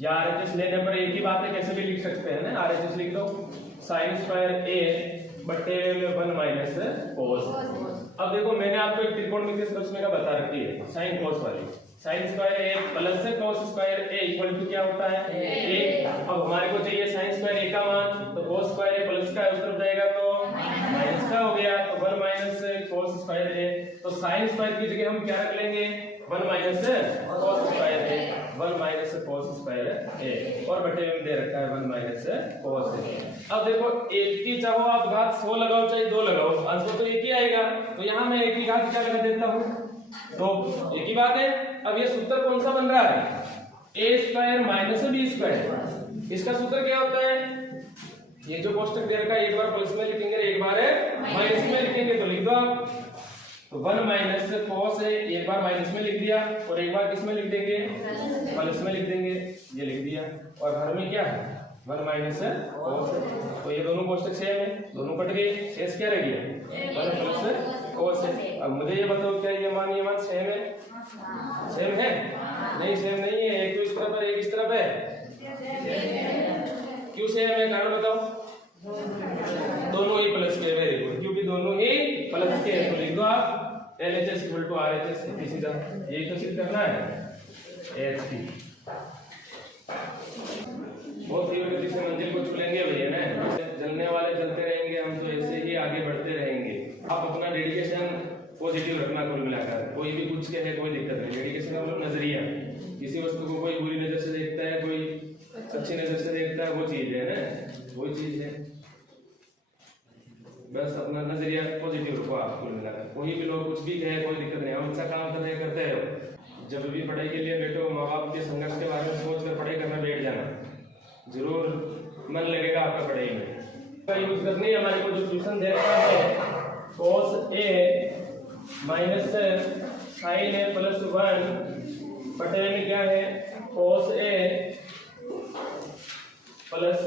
या RHS लेने पर एक ही बात है, कैसे भी लिख सकते हैं ना। RHS लिख दो साइन स्क्वायर ए बटे 1 माइनस cos। अब देखो मैंने आपको एक त्रिकोणमितीय संरचना का बता रखी है, साइन cos वाली। Sine square A plus cos square A equal to क्या होता है? 1। अब हमारे को चाहिए साइन स्क्वायर ए का मान, तो cos स्क्वायर ए प्लस का उस तरफ जाएगा तो माइनस का हो गया, तो 1 माइनस cos स्क्वायर ए। तो साइन स्क्वायर की जगह हम क्या रख लेंगे? 1 माइनस cos स्क्वायर ए, 1 माइनस cos स्क्वायर ए, और बटे में दे रखा है 1 माइनस cos ए। अब देखो एक की चाहो आप घात 100 लगाओ चाहे 2 लगाओ, आंसर तो एक ही आएगा। तो यहाँ मैं एक ही घात क्या लगा देता हूँ? 2। एक ही बात है। अब ये सूत्र कौन सा बन रहा है? a square minus b square. इसका सूत्र क्या होता है? ये जो कोष्टक दे रखा है, एक बार प्लस में लिखेंगे, एक बार माइनस में लिखेंगे, तो लिख दो आप। तो 1 माइनस cos है, एक बार माइनस में लिख दिया और एक बार किस में लिख देंगे? प्लस में लिख देंगे, ये लिख दिया। और घर में क्या है? 1 माइनस cos। तो ये दोनों कोष्टक सेम है, दोनों कट गए, शेष क्या रह गया? 1 प्लस cos है। अब मुझे ये बताओ क्या ये मान सेम है? सेम है? नहीं, सेम नहीं है। एक तो इस तरफ है, एक इस तरफ है। क्यों सेम है? कारण बताओ। दोनों ही प्लस के, वेरी गुड, क्योंकि दोनों ही प्लस के। तो लिख दो आप LHS इक्वल टू RHS। सीधा यही तो सिद्ध करना है। HP बहुत ही गति से मंजिल को छूलेंगे भैया ना। जलने वाले जलते रहेंगे, हम तो ऐसे ही आगे बढ़ते रहेंगे। आप अपना डेडिकेशन पॉजिटिव रखना, कुल मिलाकर। कोई भी कुछ कहे कोई दिक्कत नहीं। डेडिकेशन का मतलब नजरिया। किसी वस्तु को कोई बुरी नजर से देखता है, कोई अच्छी नजर से देखता है, वो चीज है ना, वही चीज है। बस अपना नजरिया पॉजिटिव रखो आप कुल मिलाकर। कोई भी लोग कुछ भी कहे कोई दिक्कत नहीं, हम अच्छा काम कर रहे करते हो। जब भी पढ़ाई के लिए बैठो, माँ बाप के संघर्ष के बारे में सोच कर पढ़ाई करना बैठ जाना, जरूर मन लगेगा आपका पढ़ाई में। यूज करनी है हमारे को जो ट्यूशन दे रखा है, cos a minus sine a plus 1 बटे में क्या है? cos a plus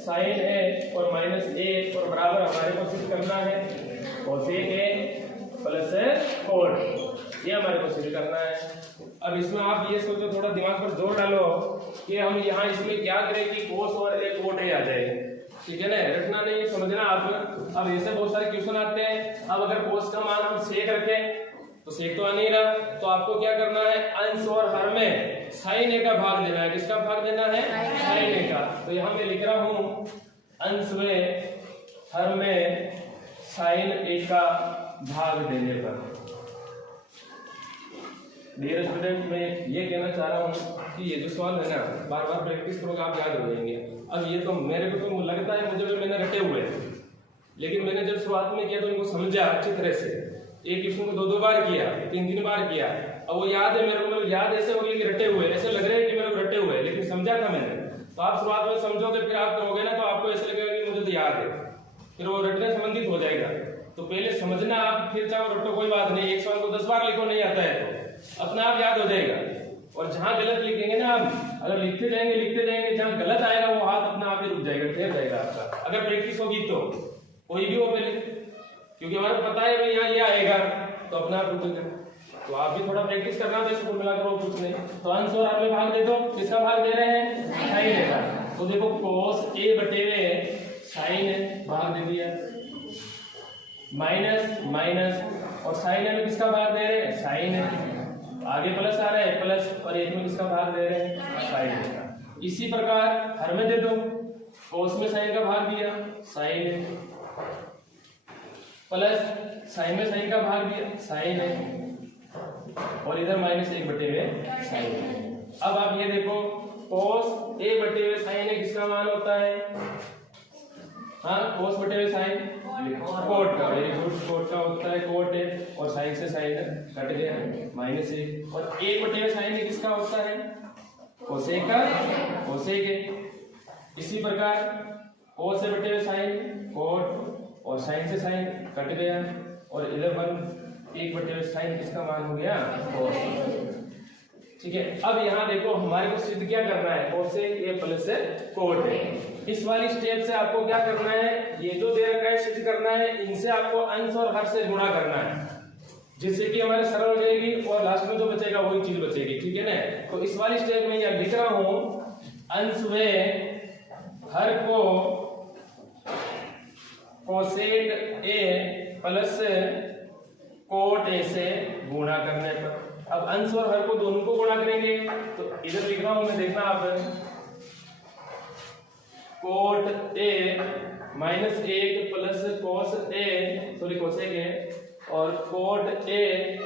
sine a और माइनस ए और बराबर हमारे को सिद्ध करना है कोसेक ए प्लस कोट, ये हमारे को सिद्ध करना है। अब इसमें आप ये सोचो, थोड़ा दिमाग पर जोर डालो कि हम यहाँ इसमें क्या करें कि कोस और ए कोट ए आ जाए, ठीक है ना, रटना नहीं समझना आप। अब ऐसे बहुत सारे क्वेश्चन आते हैं। अब अगर कोस का मान हम सेक रखें तो सेक तो आ नहीं रहा, तो आपको क्या करना है, अंश और हर में साइन ए का भाग देना है। किसका भाग देना है, साइन ए का। तो यहाँ मैं लिख रहा हूं अंश में हर में साइन ए का भाग देने पर। डियर स्टूडेंट, मैं ये कहना चाह रहा हूँ कि ये जो सवाल है ना, बार बार प्रैक्टिस करोगे आप याद हो जाएंगे। अब ये तो मेरे को तो लगता है मुझे मैंने रटे हुए, लेकिन मैंने जब शुरुआत में किया तो इनको समझा अच्छी तरह से। एक क्वेश्चन को 2 बार किया, 3 बार किया। अब वो याद है मेरे को, मतलब याद ऐसे हो गया कि रटे हुए, ऐसे लग रहे हैं कि मेरे को रटे हुए, लेकिन समझा था मैंने। तो आप शुरुआत में समझोगे, फिर आप करोगे ना तो आपको ऐसे लगेगा कि मुझे तो याद है, फिर वो रटने संबंधित हो जाएगा। तो पहले समझना आप, फिर चाहे रटो कोई बात नहीं। एक सवाल को 10 बार लिखो, नहीं आता है तो अपना आप याद हो जाएगा। और जहां गलत लिखेंगे ना आप, अगर लिखते जाएंगे, जहां गलत आएगा वो हाथ अपना आप ही रुक जाएगा, ठहर जाएगा आपका। अगर प्रैक्टिस होगी तो कोई भी हो पहले, क्योंकि हमारे पता है भाई यहाँ ये आएगा तो अपना आप रुकेगा। तो आप भी थोड़ा प्रैक्टिस करना, तो इसको मिला करो कुछ नहीं। तो अंश और हर में भाग दे दो। किसका भाग दे रहे हैं, साइन ए का। तो देखो कोस ए बटे में साइन भाग दे दिया, माइनस माइनस और साइन ए में किसका भाग दे रहे हैं, साइन ए। आगे प्लस आ रहा है, प्लस, और एक में किसका भाग दे रहे हैं, साइन ए का। इसी प्रकार हर में दे दो, कोस में साइन का भाग दिया, साइन ए, प्लस साइन में साइन का भाग दिया, साइन है, और इधर माइनस 1 बटे में साइन है। अब आप ये देखो, कोस ए बटे में साइन है किसका मान होता है, हाँ, कोस बटे में साइन कोट का, वेरी गुड, कोट का होता है कोट है, और साइन से साइन कट गया माइनस 1, और 1 बटे में साइन है किसका होता है, कोसेक का, कोसेक है। इसी प्रकार कोस ए बटे में साइन कोट, और साइन से साइन कट गया, और इधर 1 बटे में साइन किसका मान हो गया, कोस। ठीक है, अब यहाँ देखो हमारे को सिद्ध क्या करना है, कोसेक ए प्लस कोट है। इस वाली स्टेप से आपको क्या करना है, ये जो दे रखा है सिद्ध करना है, इनसे आपको अंश और हर से गुणा करना है, जिससे कि हमारे सरल हो जाएगी और लास्ट में जो बचेगा वही चीज बचेगी, ठीक है ना। तो इस वाली स्टेप में यहाँ लिख रहा हूं, अंश में हर को cosec A plus cot A से गुणा करने पर। अब अंश और हर को दोनों को गुणा करेंगे, तो इधर लिख रहा हूं मैं, देखना आप, cot A minus 1 plus cos A, sorry cosec ए, और कोट ए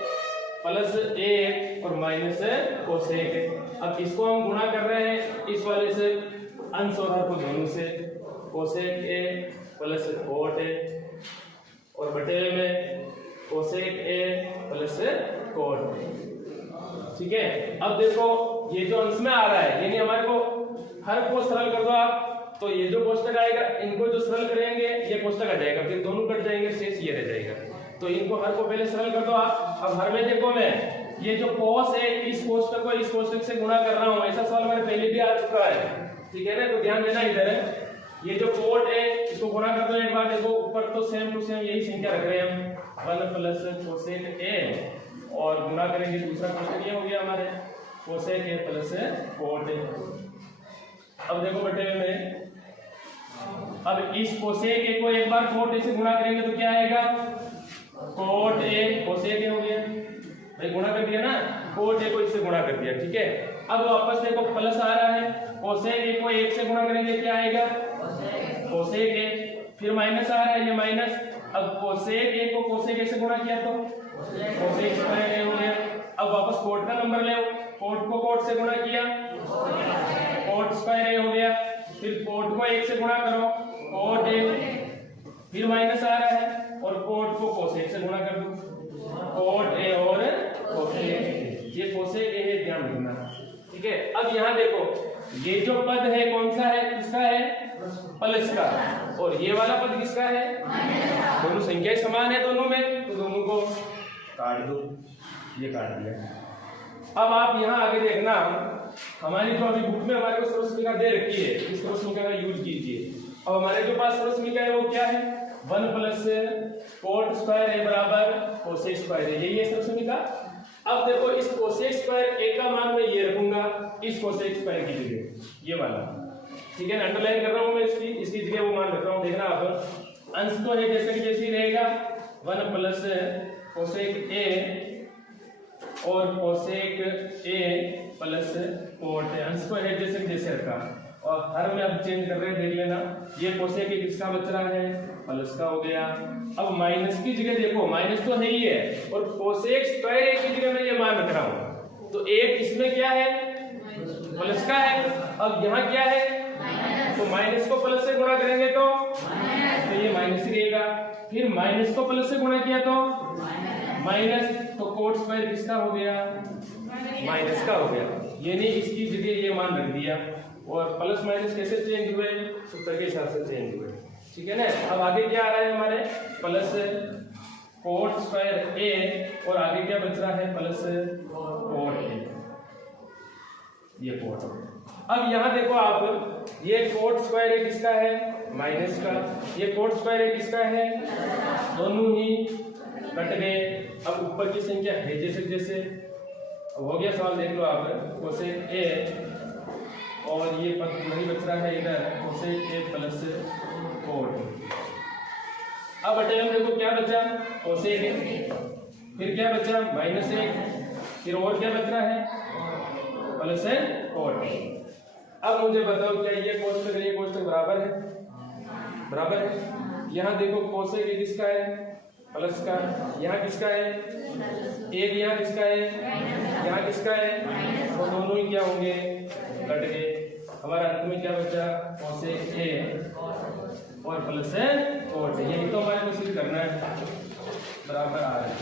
प्लस 1 और माइनस कोसेक ए। अब इसको हम गुणा कर रहे हैं इस वाले से, अंश और हर को दोनों से, cosec A plus cot A, और बटे में कोसेक ए प्लस कोट। ठीक है, अब देखो ये जो अंश में आ रहा है, यानी हमारे को हर को सरल कर दो आप, तो ये जो कोष्टक आएगा इनको जो सरल करेंगे ये कोष्टक आ जाएगा, फिर दोनों कट जाएंगे, शेष ये रह जाएगा। तो इनको हर को पहले सरल कर दो आप। अब हर में देखो मैं ये जो कोस है, इस कोष्टक को इस कोष्टक से गुणा कर रहा हूं, ऐसा सवाल हमारे पहले भी आ चुका है, ठीक है ना। तो ध्यान देना इधर है, ये जो कोट है इसको गुणा कर दो एक बार, देखो ऊपर तो सेम टू सेम यही संख्या रख रहे हैं हम, 1 प्लस कोसेक ए, और गुणा करेंगे दूसरा कोष्टक ये हो गया हमारे cosec A plus cot A. अब देखो बटे में, अब इस कोसेक ए को एक बार कोट ए से गुणा करेंगे तो क्या आएगा, कोट ए कोसेक ए हो गया, भाई गुणा कर दिया ना, कोट ए को इससे गुणा कर दिया, ठीक है। अब वापस देखो प्लस आ रहा है, कोसेक ए को 1 से गुणा करेंगे क्या आएगा, कोसेक ए, फिर माइनस आ रहा है, ये माइनस। अब कोसेक ए को कोसेक ए से गुणा किया तो कोसेक स्क्वायर ए हो गया। अब वापस कोट का नंबर ले, कोट को कोट से गुणा किया, कोट स्क्वायर ए हो गया, फिर कोट को 1 से गुणा करो, कोट ए, फिर माइनस आ रहा है, और कोट को कोसेक से गुणा कर दो, कोट ए और कोसेक ए, ये कोसेक ए है, ध्यान रखना, ठीक है। अब यहाँ देखो ये जो पद है कौन सा है, किसका है, प्लस का, और ये वाला पद किसका है, दोनों संख्याएं समान है दोनों में, तो दोनों को काट दो, ये काट दिया। अब आप यहाँ आगे देखना, हमारी जो अभी बुक में हमारे को सर्वसंख्या दे रखी है, इस सर्वसंख्या का यूज कीजिए। अब हमारे जो पास सर्वसमीका है वो क्या है, 1 प्लस कोट स्क्वायर ए बराबर कोसेक स्क्वायर ए, यही है सर्वसमीका। अब देखो इस कोसेक स्क्वायर ए का मान मैं ये रखूंगा इस कोसेक स्क्वायर की जगह, ये वाला, ठीक है ना, अंडरलाइन कर रहा हूं मैं इसकी जगह वो मान रख रहा हूं। देखना आप अंश तो है जैसे कि जैसे ही रहेगा, 1 प्लस कोसेक ए और कोसेक ए प्लस कोट है, अंश को है जैसे जैसे रखा, और हर में अब चेंज कर रहे हैं, देख लेना। ये कोसेक ए किसका बच रहा है, प्लस का हो गया। अब माइनस की जगह देखो, माइनस तो है ही है, और कोसेक स्क्वायर ए की जगह मैं ये मान रख रहा हूं, तो एक इसमें क्या है, प्लस का है। अब यहाँ क्या है, तो माइनस को प्लस से गुणा करेंगे तो ये माइनस ही रहेगा, फिर माइनस को प्लस से गुणा किया तो माइनस, तो कोट स्क्वायर किसका हो गया, माइनस का हो गया, यानी इसकी जगह ये मान रख दिया। और प्लस माइनस कैसे चेंज हुए, सूत्र के हिसाब से चेंज हुए, ठीक है ना। अब आगे क्या आ रहा है हमारे, प्लस कोट स्क्वायर ए, और आगे क्या बच रहा है, प्लस कोट ए, ये कोट। अब यहाँ देखो आप, ये कोट स्क्वायर ए किसका है, माइनस का, ये कोट स्क्वायर ए किसका है, दोनों ही कट गए। अब ऊपर की संख्या है जैसे जैसे, हो गया सवाल, देख लो आप, कोसेक ए और ये पद नहीं बच रहा है इधर, कोसेक ए प्लस कोट। अब बटे हम देखो क्या बचा, कोसेक ए, फिर क्या बचा माइनस 1, फिर और क्या बच रहा है, प्लस कोट। अब मुझे बताओ क्या ये कोष्टक ये कोष्टक बराबर है, बराबर है। यहाँ देखो कोसेक ए किसका है, प्लस का, यहाँ किसका है, एक यहाँ किसका है, यहाँ किसका है, तो दोनों ही क्या होंगे, कट गए। हमारा अंत में क्या बचा, कोसेक ए और प्लस कोट, यही तो हमारे को सिद्ध करना है, बराबर आ रहा है।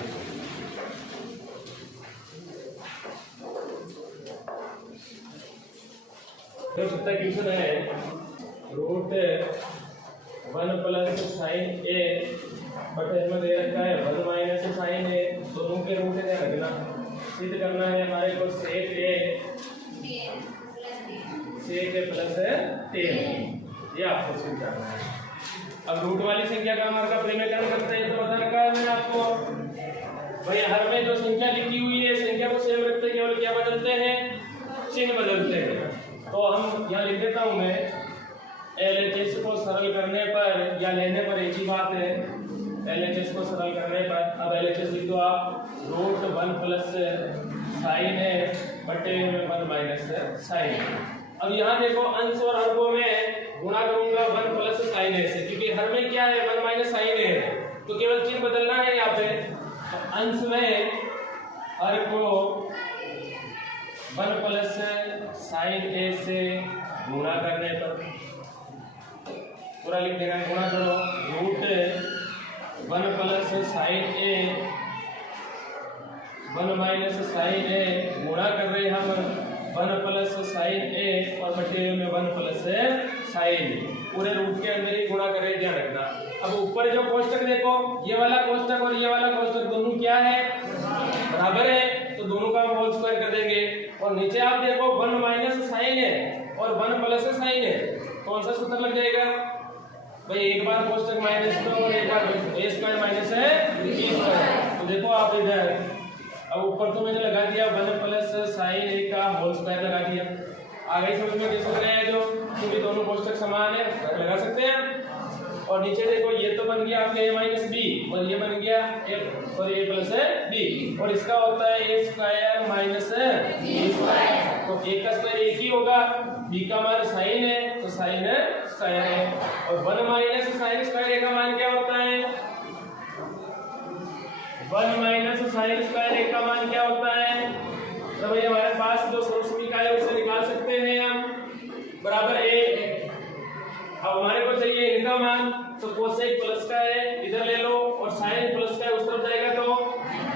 तो सत्ता क्वेश्चन है, √1 प्लस साइन ए बटे में दे रखा है 1 माइनस साइन ए, दोनों के रूट है रखना, सिद्ध करना है हमारे को सेक ए प्लस 10, ये आपको सिद्ध करना है। अब रूट वाली संख्या का हमारे का प्रेमीकरण करते हैं, तो बता रखा है मैंने आपको भाई, हर में जो संख्या लिखी हुई है संख्या को सेम रखते, केवल क्या बदलते हैं, चिन्ह बदलते हैं। तो हम यहाँ लिख देता हूँ मैं, LHS को सरल करने पर या लेने पर एक ही बात है, LHS को सरल करने पर, अब LHS लिख दो आप, √1 प्लस साइन है बटे में 1 माइनस साइन। अब यहाँ देखो अंश और हर में गुणा करूंगा 1 प्लस साइन ए से, क्योंकि हर में क्या है 1 माइनस साइन ए है, तो केवल चिन्ह बदलना है यहाँ पे। तो अंश में हर को 1 प्लस साइन ए से गुणा करने पर, पूरा लिख देना, गुणा करो, √1 प्लस साइन ए 1 माइनस साइन ए, गुणा कर रहे हम 1 प्लस साइन ए और बटे में 1 प्लस साइन, पूरे रूट के अंदर ही गुणा कर रहे, ध्यान रखना। अब ऊपर जो कोष्टक देखो, ये वाला कोष्टक और ये वाला कोष्टक दोनों क्या है, बराबर है, तो दोनों का हम होल स्क्वायर कर देंगे। और नीचे आप देखो 1 माइनस साइन है और 1 प्लस साइन है, कौन सा सूत्र लग जाएगा भाई, एक बार कोष्टक माइनस तो और एक बार ए स्क्वायर माइनस है बी स्क्वायर। तो देखो आप इधर, अब ऊपर तो मैंने लगा दिया 1 प्लस साइन ए का होल स्क्वायर लगा दिया, आगे समझ में कैसे बनाया, जो क्योंकि दोनों कोष्टक समान है लगा सकते हैं। और नीचे देखो ये तो बन गया आपका a माइनस बी, और ये बन गया a प्लस बी, और इसका होता है a square minus b square. तो a का स्क्वायर एक ही होगा, b का मान साइन है तो साइन स्क्वायर है, और 1 माइनस साइन स्क्वायर का मान क्या होता है, 1 माइनस साइन स्क्वायर ए का मान क्या होता है, तो भाई हमारे पास जो सर्वसमीका है उसे निकाल सकते हैं हम, बराबर a। अब हमारे को चाहिए इनका मान, तो कोसेक प्लस का है इधर ले लो, और साइन प्लस का उस तरफ जाएगा तो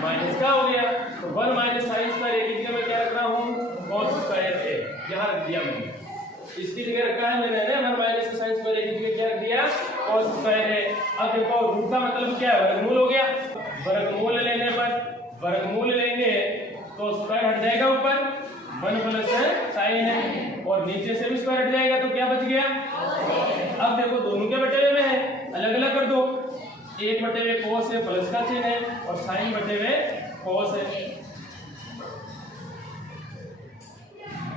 माइनस का हो गया। तो 1 माइनस साइन स्क्वायर ए की जगह मैं क्या रख रहा हूँ, कॉस स्क्वायर ए, यहाँ रख दिया मैंने, इसकी जगह रखा है मैंने 1 माइनस साइन स्क्वायर ए की जगह क्या रख दिया, कॉस स्क्वायर ए। अब देखो रूट का मतलब क्या है, वर्गमूल हो गया, वर्गमूल लेने पर, वर्गमूल लेंगे तो स्क्वायर हट जाएगा ऊपर, 1 प्लस साइन है, और नीचे से भी स्क्वायर हट जाएगा तो क्या बच गया। अब देखो दोनों के बटे हुए में है, अलग अलग कर दो। एक बटे हुए कोस है, प्लस का चिन्ह है, और साइन बटे हुए कोस है।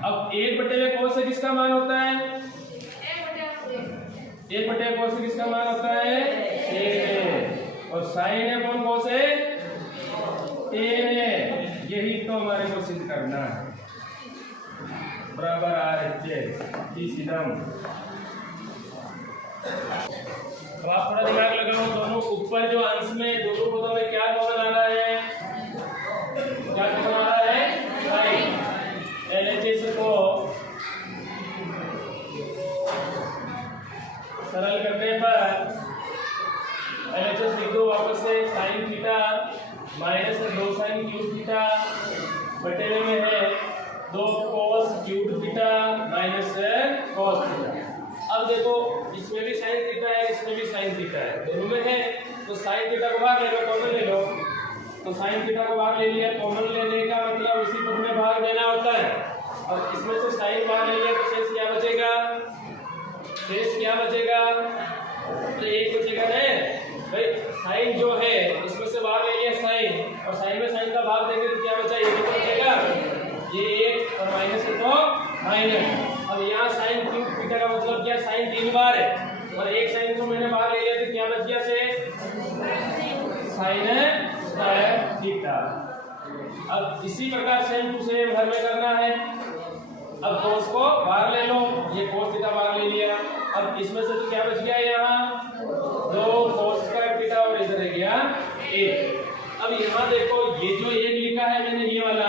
अब एक बटे हुए कोस से किसका मान होता है, एक बटे कोस से किसका मान होता है 1, और साइन है कौन कोस है 3 है। यही तो हमारे को सिद्ध करना है। बराबर RHS सीधा। अब आप थोड़ा दिमाग लगाओ, दोनों ऊपर जो अंश में दोनों पदों में क्या कॉमन आ रहा है, क्या कॉमन आ रहा है साइन। LHS को सरल करने पर LHS लिख दो वापस से, sine theta minus 2 sine cube theta बटे में है 2 cos cube theta minus cos theta. अब देखो इसमें भी साइन थीटा है, इसमें भी साइन थीटा है, दोनों में है, तो साइन थीटा को बाहर ले लो, कॉमन ले लो। तो साइन थीटा को बाहर ले लिया, कॉमन लेने का मतलब उसी पद में भाग देना होता है। और इसमें से साइन बाहर ले लिया तो शेष क्या बचेगा, शेष क्या बचेगा, तो एक बचेगा ना भाई। साइन जो है इसमें से बाहर ले लिया साइन, और साइन में साइन का भाग देंगे तो क्या बचा, ये बचेगा, ये 1 और माइनस है तो माइनस। अब यहाँ साइन क्यूब थीटा का मतलब क्या, साइन 3 बार है, और एक साइन को मैंने बाहर ले लिया तो क्या बच गया से साइन स्क्वायर थीटा। अब इसी प्रकार सेम टू सेम घर में करना है। अब कोस को बाहर ले लो, ये कोस थीटा बाहर ले लिया। अब इसमें से तो क्या बच गया, यहाँ 2 कोस स्क्वायर थीटा और इधर रह गया 1। अब यहाँ देखो ये जो 1 लिखा है मैंने ये वाला,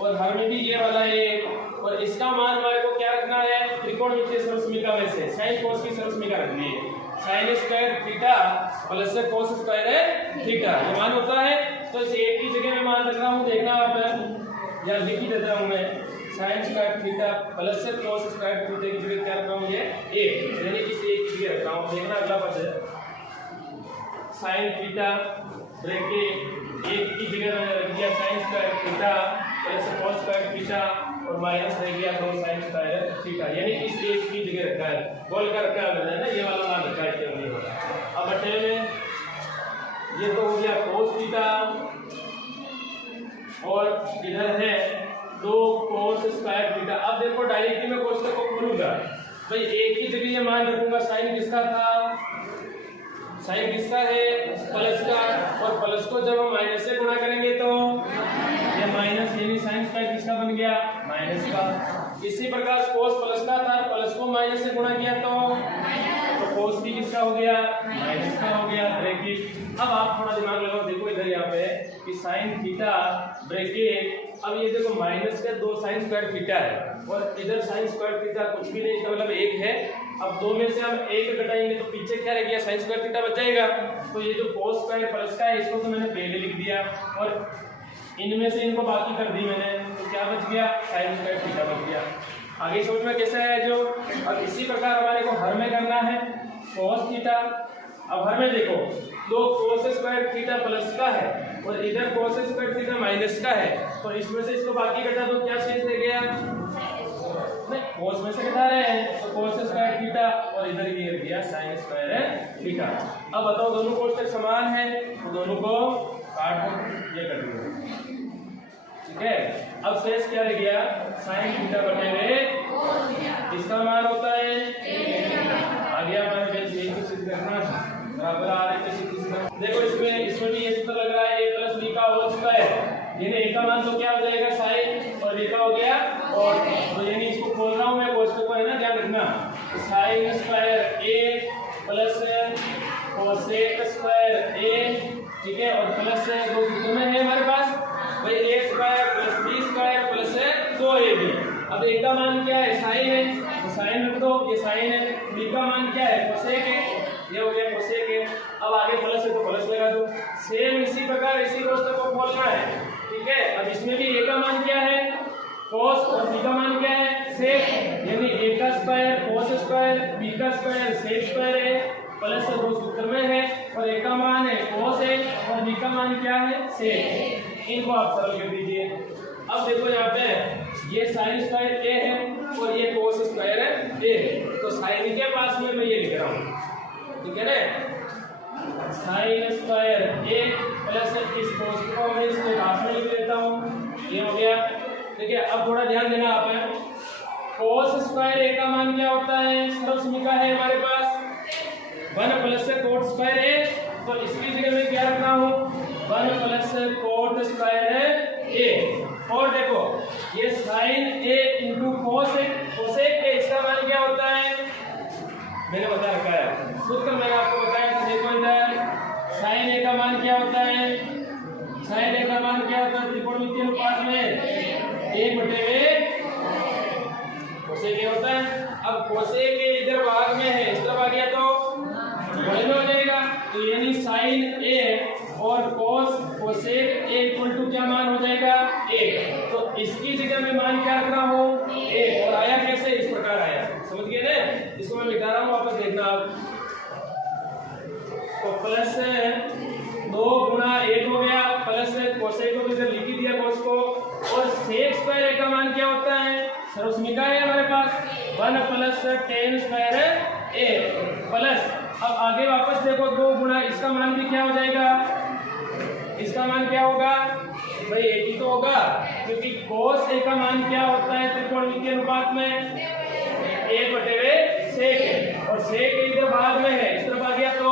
और घर में भी ये वाला 1, और इसका मान हमारे को क्या रखना है, त्रिकोणमितीय सरसमीका में से साइन कोस की सरसमीका रखनी है। Sine square theta plus cos square है थीटा, ये मान होता है। तो इस 1 की जगह में मान रख रहा हूँ, देखना आप या लिख ही देता हूँ मैं, sign square theta plus cos square theta की जगह क्या रख रहा हूँ, ये 1, यानी कि इस 1 की जगह रख रहा हूँ। देखना अगला पद है साइन थीटा ब्रैकेट 1 की जगह मैंने रख दिया sign square theta plus cos square theta, और माइनस रह गया 2 साइन स्क्वायर थीटा, यानी इस 1 की जगह रखा है, बोल कर रखा है मैंने ना, ये वाला मान रखा है क्यों नहीं वाला। अब बटे में ये तो हो गया कोस थीटा, और इधर है 2 कोस स्क्वायर थीटा। अब देखो डायरेक्टली मैं कोष्टक को खोलूंगा भाई, 1 की जगह ये मान रखूंगा, साइन किसका था, साइन किसका है प्लस का, और प्लस को जब हम माइनस से गुणा करेंगे तो ये माइनस, यानी साइन स्क्वायर किसका बन गया माइनस का। इसी प्रकार कोस प्लस का था, प्लस को माइनस से गुणा किया तो कोस भी किसका हो गया माइनस का हो गया ब्रैकेट। अब आप थोड़ा दिमाग लगाओ, देखो इधर यहाँ पे कि साइन थीटा ब्रैकेट, अब ये देखो माइनस का 2 साइन स्क्वायर थीटा है, और इधर साइन स्क्वायर थीटा कुछ भी नहीं, इसका मतलब 1 है। अब 2 में से हम 1 घटाएंगे तो पीछे क्या रह गया, साइन स्क्वायर थीटा बच जाएगा। तो ये जो कोस स्क्वायर प्लस का है इसको तो मैंने पहले लिख दिया, और इनमें से इनको बाकी कर दी मैंने, तो क्या बच गया साइन स्क्वायर थीटा बच गया। आगे समझ में कैसे है जो। अब इसी प्रकार हमारे को हर में करना है कोस थीटा। अब हर में देखो 2 कोस स्क्वायर थीटा प्लस का है, और इधर कोस स्क्वायर थीटा माइनस का है, तो इसमें से इसको बाकी घटा दो, क्या शेष रह गया, नहीं कोस में से घटा रहे हैं तो कोस स्क्वायर थीटा, और इधर ये रह गया साइन स्क्वायर थीटा। अब बताओ दोनों कोष्टक समान है तो दोनों को काट दो, ये कर दो, ठीक है। अब शेष क्या रह गया, साइन थीटा बटे में इसका मान होता है आगे हमारे बेस यही कुछ सिद्ध करना बराबर आ रहे हैं। देखो इसमें भी ये सूत्र लग रहा है a प्लस b का होल स्क्वायर, यानी a का मान तो क्या हो जाएगा साइन, और b का हो गया और, तो यानी इसको खोल रहा हूं मैं कोष्टक को, है ना, ध्यान रखना। Sine square a plus cosec square a, ठीक है, और प्लस 2 सूत्र में है हमारे पास भाई a square plus b square plus 2ab। अब a का मान क्या है साइन है, तो साइन रख दो, ये साइन है। b का मान क्या है कोसेक है, ये हो गया कोसेक है। अब आगे प्लस है तो प्लस लगा दो। सेम इसी प्रकार इसी कोष्टक को खोलना है, ठीक है। अब इसमें भी a का मान क्या है कोस, और b का मान क्या है सेक, यानी a का स्क्वायर कोस स्क्वायर, b का स्क्वायर सेक स्क्वायर है, प्लस 2 सूत्र में है, और a का मान है कोस है, और b का मान क्या है सेक। इनको आप सरल कर दीजिए। अब देखो यहाँ पे ये साइन स्क्वायर a है और ये कोस स्क्वायर ए। तो साइन के पास में मैं ये लिख रहा हूँ, ठीक है ना, साइन स्क्वायर ए प्लस इस कोस को मैं इसके पास में लिख देता हूँ, ये हो गया। ठीक है, अब थोड़ा ध्यान देना आप, कोस स्क्वायर ए का मान क्या होता है, सर्वसमीका है हमारे पास 1 प्लस कोट स्क्वायर ए, तो इसकी जगह मैं क्या रख रहा हूँ 1 प्लस कोट स्क्वायर ए। और देखो ये sine a into cosec a, इसका मान क्या होता है, मैंने बता रखा है सूत्र, मैंने आपको बताया था। देखो इधर साइन ए का मान क्या होता है, साइन ए का मान क्या होता है त्रिकोणमितीय अनुपात में 1/, कोसेक ए होता है। अब कोसेक ए इधर भाग में है, इस तरफ आ गया तो गुणे में हो जाएगा, तो यानी साइन ए और कोसेक ए इक्वल टू क्या मान हो जाएगा 1। तो इसकी जगह में मान क्या रख रहा हूँ 1, और आया कैसे, इस प्रकार आया, समझ गए ना, इसको मैं मिटा रहा हूँ, वापस देखना आप। तो प्लस 2 गुणा 1 हो गया, प्लस कोसेक को इधर लिख दिया कोस को, और सेक स्क्वायर ए का मान क्या होता है, सर्वसमीका है हमारे पास 1 प्लस टेन स्क्वायर ए प्लस, अब आगे वापस देखो 2 गुणा इसका मान भी क्या हो जाएगा, इसका मान क्या होगा भाई 1 ही तो होगा, क्योंकि कोस ए का मान क्या होता है त्रिकोणमितीय अनुपात में 1/सेक, और सेक इधर भाग में है, इस तरफ आ गया तो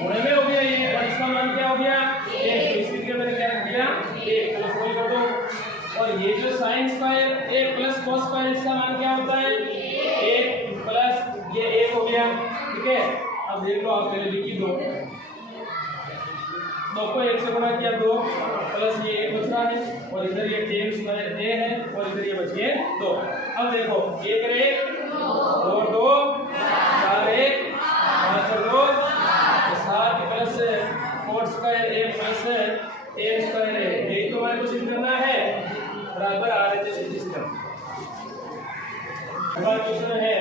गुणे में हो गया ये, और इसका मान क्या हो गया 1, तो इसकी जगह मैंने क्या रख दिया 1, प्लस सोल्व कर दो। और ये जो साइन स्क्वायर ए प्लस कोस स्क्वायर, इसका मान क्या होता है 1 प्लस ये 1 हो गया, ठीक है। अब देख लो आप, पहले लिखी 2 को 1 से गुणा किया 2 प्लस ये 1 बच रहा है, और इधर ये टेन स्क्वायर ए है, और इधर ये बच गए 2। अब देखो 1 और 1 और 2 4 1 5 और 2 7 प्लस कोट स्क्वायर ए प्लस टेन स्क्वायर ए, यही तो हमारे को सिद्ध करना है, बराबर आरएचएस सिस्टम। हमारा क्वेश्चन है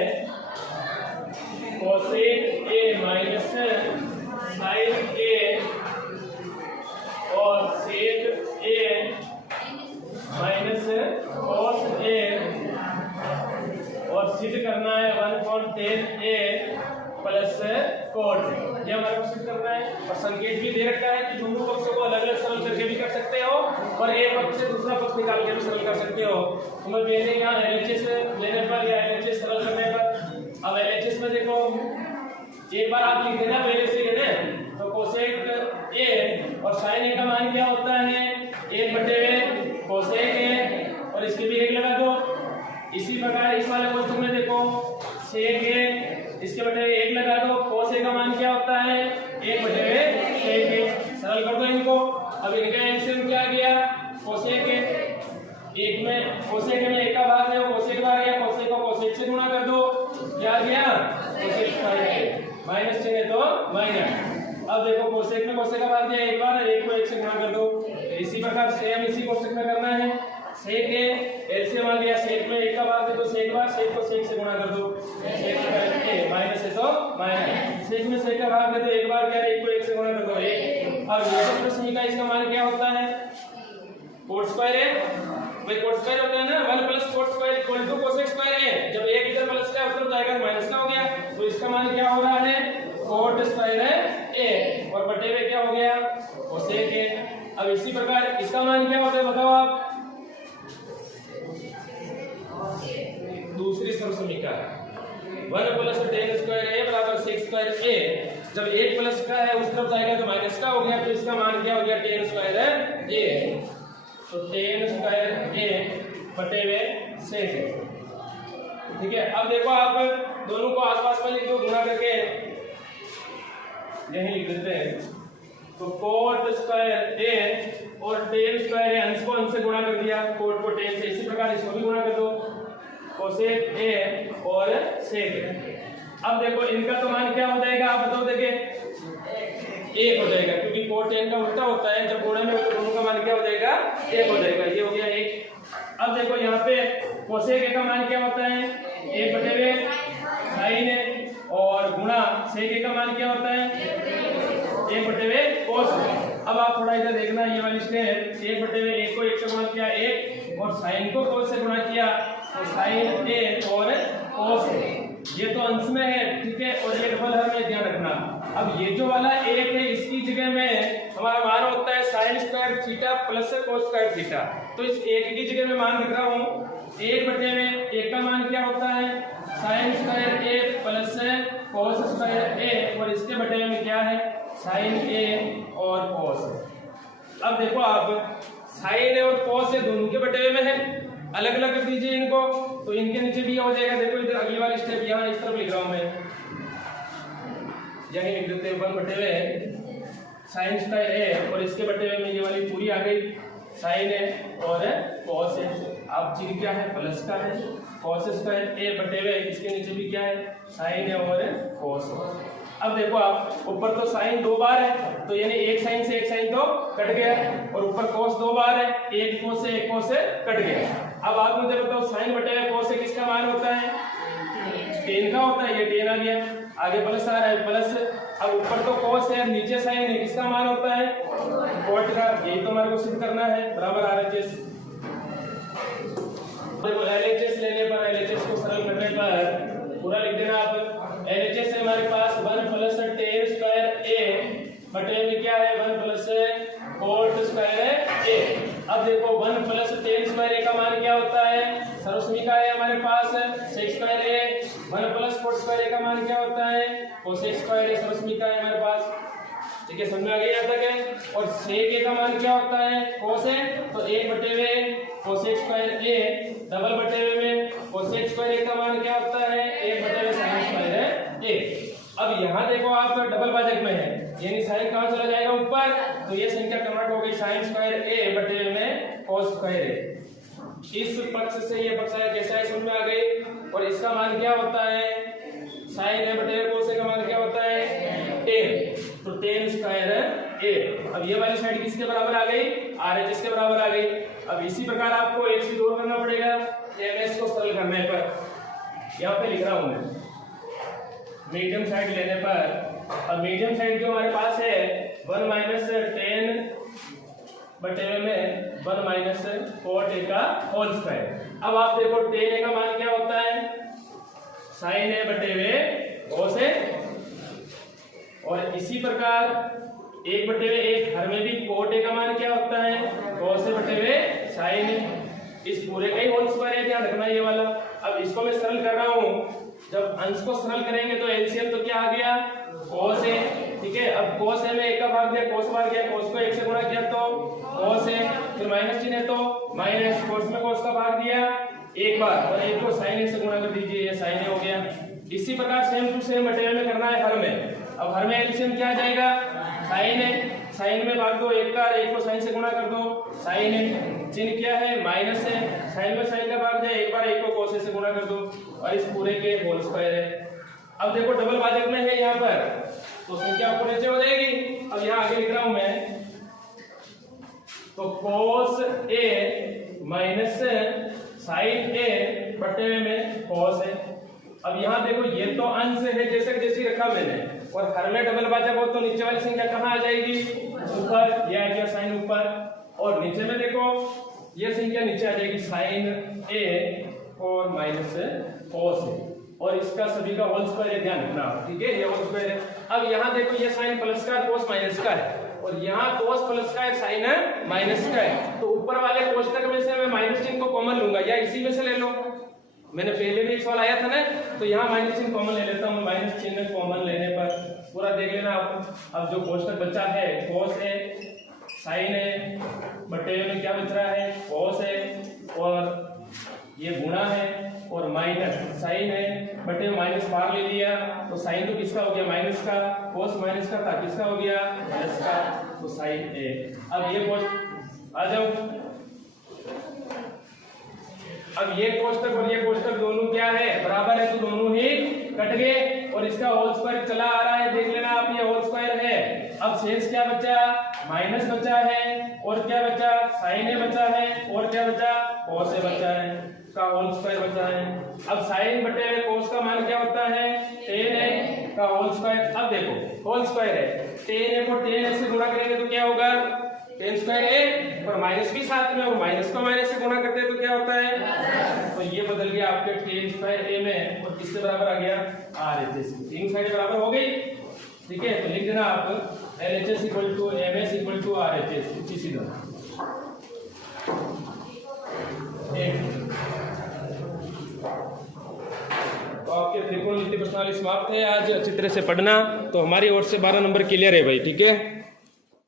cosec A minus sine a और सेक ए माइनस कोस ए, और सिद्ध करना है 1/10 ए प्लस कोट, ये हमारे को सिद्ध करना है। और संकेत भी दे रखा है कि दोनों पक्षों को अलग अलग सरल करके भी कर सकते हो, और एक पक्ष से दूसरा पक्ष निकाल के भी सरल कर सकते हो। तो मैं पहले यहाँ एलएचएस लेने पर या एलएचएस सरल करने पर, अब एलएचएस में देखो एक बार आप लिख देना पहले से लेने, तो कोसेक ए और साइन ए का मान क्या होता है 1/, कोसेक ए, और इसके भी 1 लगा दो। इसी प्रकार इस वाले क्वेश्चन में देखो सेक ए, इसके बटे 1 लगा दो, कोस ए का मान क्या होता है 1/सेक ए, सरल कर दो इनको। अब इनका एलसीएम क्या आ गया, कोसेक ए 1 में कोसेक में 1 का भाग है, कोसेक आ गया, कोसेक को कोसेक से गुणा कर दो, क्या आ गया कोसेक स्क्वायर ए, माइनस चिन्ह तो माइनस। अब देखो कोसेक में कोसेक का भाग दिया 1 बार, 1 को 1 से गुणा कर दो। इसी प्रकार सेम इसी कोसेक में करना है, सेक ए एलसीएम आ गया, सेक में 1 का भाग है तो सेक बार, सेक को सेक से गुणा कर दो, सेक ए माइनस है तो माइनस, सेक में सेक का भाग है तो 1 बार क्या है 1 को 1 से गुणा कर दो 1। अब ये तो समीकरण इसका मान क्या होता है कोट स्क्वायर है, भाई कोट स्क्वायर होता है ना 1 plus cot square equal to cosec square है, जब एक इधर प्लस का उधर जाएगा माइनस का हो गया, तो इसका मान क्या हो रहा है कोट स्क्वायर है ए, और बटे में क्या हो गया कोसेक ए। अब इसी प्रकार इसका मान क्या होता है बताओ आप, दूसरी सरल समीकरण 1 प्लस टेन स्क्वायर ए बराबर सेक स्क्वायर ए, जब 1 प्लस का है उस तरफ जाएगा तो माइनस का हो गया, तो इसका मान क्या हो गया टेन स्क्वायर है ए, तो टेन स्क्वायर ए बटे में सेक है, ठीक है। अब देखो आप दोनों को आसपास में लिख दो, गुणा करके यही लिख देते हैं, तो कोट स्क्वायर ए और टेन स्क्वायर ए, अंश को अंश से गुणा कर दिया, कोट को टेन से, इसी प्रकार इसको भी गुणा कर दो, कोसेक ए और सेक ए। अब देखो इनका तो मान क्या हो जाएगा आप बताओ, देखे 1 हो जाएगा, क्योंकि कोट टेन का उल्टा होता है, जब गुणे में तो दोनों का मान क्या हो जाएगा 1 हो जाएगा, ये हो गया 1। अब देखो यहाँ पे कोसेक ए का मान क्या होता है 1/, साइन ए, और गुणा सेक ए का मान क्या होता है 1/, कोस। अब आप थोड़ा इधर देखना, ये वाली स्टेप 1/1 को 1 से गुणा किया 1, और साइन को कोस से गुणा किया तो साइन ए और कोस ए, ये तो अंश में है, ठीक है, और ये डबल हर में, ध्यान रखना। अब ये जो वाला एक है इसकी जगह में हमारा मान होता है sine square theta plus cos square theta. तो इस एक की जगह में मान रख रहा हूँ, एक बटे में एक का मान क्या होता है साइन स्क्वायर ए प्लस कोस स्क्वायर ए, और इसके बटे में क्या है साइन ए और कोस। अब देखो आप साइन ए और कोस ए दोनों के बटे में है, अलग अलग कर दीजिए इनको, तो इनके नीचे भी हो जाएगा। देखो इधर अगली वाली स्टेप यहाँ इस तरफ लिख रहा हूं मैं, यही लिख देते हैं 1 बटे में साइन स्क्वायर ए, और इसके बटे में ये वाली पूरी आ गई साइन ए और कॉस ए। अब चीज क्या है प्लस का है, कॉस स्क्वायर ए बटे में इसके नीचे भी क्या है साइन ए और कॉस। अब देखो आप ऊपर तो साइन 2 बार है, तो यानी एक साइन से एक साइन तो कट गया, और ऊपर कॉस 2 बार है, एक कॉस से एक कॉस से कट गया। अब आप मुझे बताओ साइन बटे में कॉस से किसका मान होता है 10 का होता है, ये 10 आ गया, आगे प्लस आ रहा है प्लस। अब ऊपर तो कॉस है, नीचे साइन है, किसका मान होता है कॉट का, यही तो हमारे को सिद्ध करना है, बराबर आरएचएस। देखो एलएचएस लेने पर, एलएचएस को सरल करने पर पूरा लिख देना आप। एलएचएस है हमारे पास 1 प्लस टेन स्क्वायर ए बटे में क्या है 1 प्लस कोट स्क्वायर ए। अब देखो 1 प्लस टेन स्क्वायर ए का मान क्या होता है सर्वसमी का है हमारे पास सेक स्क्वायर ए, 1 प्लस कोट स्क्वायर ए का मान क्या होता है कोसेक स्क्वायर ए, सर्वसमी का है हमारे पास, ठीक है, समझ में आ गया यहाँ तक है। और सेक ए का मान क्या होता है कोस ए, तो 1 बटे में कोसेक स्क्वायर ए, डबल बटे में कोसेक स्क्वायर ए का मान क्या होता है 1 बटे में साइन स्क्वायर ए। अब यहाँ देखो आप डबल भाजक में है, यानी साइन कहाँ चला जाएगा ऊपर, तो ये संख्या कन्वर्ट हो गई साइन स्क्वायर ए बटे में कोस स्क्वायर ए। इस पक्ष से ये पक्ष है कैसा है समझ में आ गई। और इसका मान क्या होता है साइन ए बटे कोस ए का मान क्या होता है 10, तो 10 स्क्वायर ए। अब ये वाली साइड किसके बराबर आ गई आरएचएस के बराबर आ गई। अब इसी प्रकार आपको एक चीज और करना पड़ेगा एमएस को सरल करने पर। यहाँ पे लिख रहा हूं मैं मीडियम साइड लेने पर। अब मीडियम साइड जो हमारे पास है 1 माइनस 10 बटे में 1 माइनस कोट ए का होल स्क्वायर। अब आप देखो 10 ए का मान क्या होता है साइन ए बटे में कोस ए, और इसी प्रकार 1 बटे में 1 हर में भी कोट ए का मान क्या होता है कोस ए बटे में साइन ए। इस पूरे का ही होल स्क्वायर है, ध्यान रखना ये वाला। अब इसको मैं सरल कर रहा हूं, जब अंश को सरल करेंगे तो एलसीएम तो क्या आ गया कोस ए, ठीक है। अब कोस ए में 1 का भाग दिया कोस भाग गया, कोस को 1 से गुणा किया तो कोस ए, फिर माइनस चिन्ह है तो माइनस, कोस में कोस का भाग दिया 1 बार, और 1 को साइन ए से गुणा कर दीजिए, ये साइन ए हो गया। इसी प्रकार सेम टू सेम मटेरियल में करना है हर में। अब हर में एलसीएम क्या आ जाएगा साइन ए, साइन में भाग दो 1 का, 1 को साइन से गुणा कर दो साइन ए, चिन्ह क्या है माइनस है, साइन में साइन का भाग जाए 1 बार, 1 को कोस से गुणा कर दो, और इस पूरे के होल स्क्वायर है। अब देखो डबल भाजक में है यहाँ पर, तो संख्या ऊपर नीचे हो जाएगी। अब यहाँ आगे लिख रहा हूं मैं, तो कोस ए माइनस साइन ए बटे में कोस है। अब यहाँ देखो ये तो अंश है जैसे रखा मैंने, और हर में डबल भाजक हो तो नीचे वाली संख्या कहाँ आ जाएगी ऊपर, यह आ गया साइन ऊपर, और नीचे में देखो ये संख्या नीचे आ जाएगी साइन ए और माइनस कोस ए, और इसका सभी का होल स्क्वायर है, ध्यान रखना, ठीक है, ये होल स्क्वायर है। अब यहाँ देखो ये साइन प्लस का कोस माइनस का है, और यहाँ कोस प्लस का है साइन माइनस का है, तो ऊपर वाले कोष्टक में से मैं माइनस चिन्ह को कॉमन लूंगा, या इसी में से ले लो, मैंने पहले भी एक सवाल आया था ना, तो यहाँ माइनस चिन्ह कॉमन ले लेता हूँ। माइनस चिन्ह कॉमन लेने पर पूरा देख लेना आप। अब जो कोष्टक बचा है कोस ए साइन ए बटे में क्या बच रहा है कोस ए, और ये गुणा है, और माइनस साइन है बटे माइनस बाहर ले लिया, तो साइन तो किसका हो गया माइनस का, कोस माइनस का था किसका हो गया प्लस का, तो साइन ए। अब ये कोष्टक आ जाओ, अब ये कोष्टक और ये कोष्टक दोनों क्या है बराबर है, तो दोनों ही कट गए, और इसका होल स्क्वायर चला आ रहा है, देख लेना आप ये होल स्क्वायर है। अब शेष क्या बचा माइनस बचा है, और क्या बचा साइन ए बचा है, और क्या बचा कोस ए बचा है, का होल स्क्वायर बचा है। अब साइन बटे कोस का मान क्या होता है 10 ए का होल स्क्वायर। अब देखो होल स्क्वायर है, 10 ए को 10 ए से गुणा करेंगे तो क्या होगा 10 स्क्वायर ए, और माइनस भी साथ में, और माइनस को माइनस से गुणा करते हैं तो क्या होता है, तो ये बदल गया आपके टेन स्क्वायर ए में और किसके बराबर आ गया RHS। तीन साइड बराबर हो गई, ठीक है। तो लिख देना आप LHS equal to MS equal to RHS, इतनी सीधा। तो आपके त्रिकोणमिति प्रश्नावली समाप्त है। आज अच्छी तरह से पढ़ना। तो हमारी ओर से 12 नंबर क्लियर है भाई, ठीक है।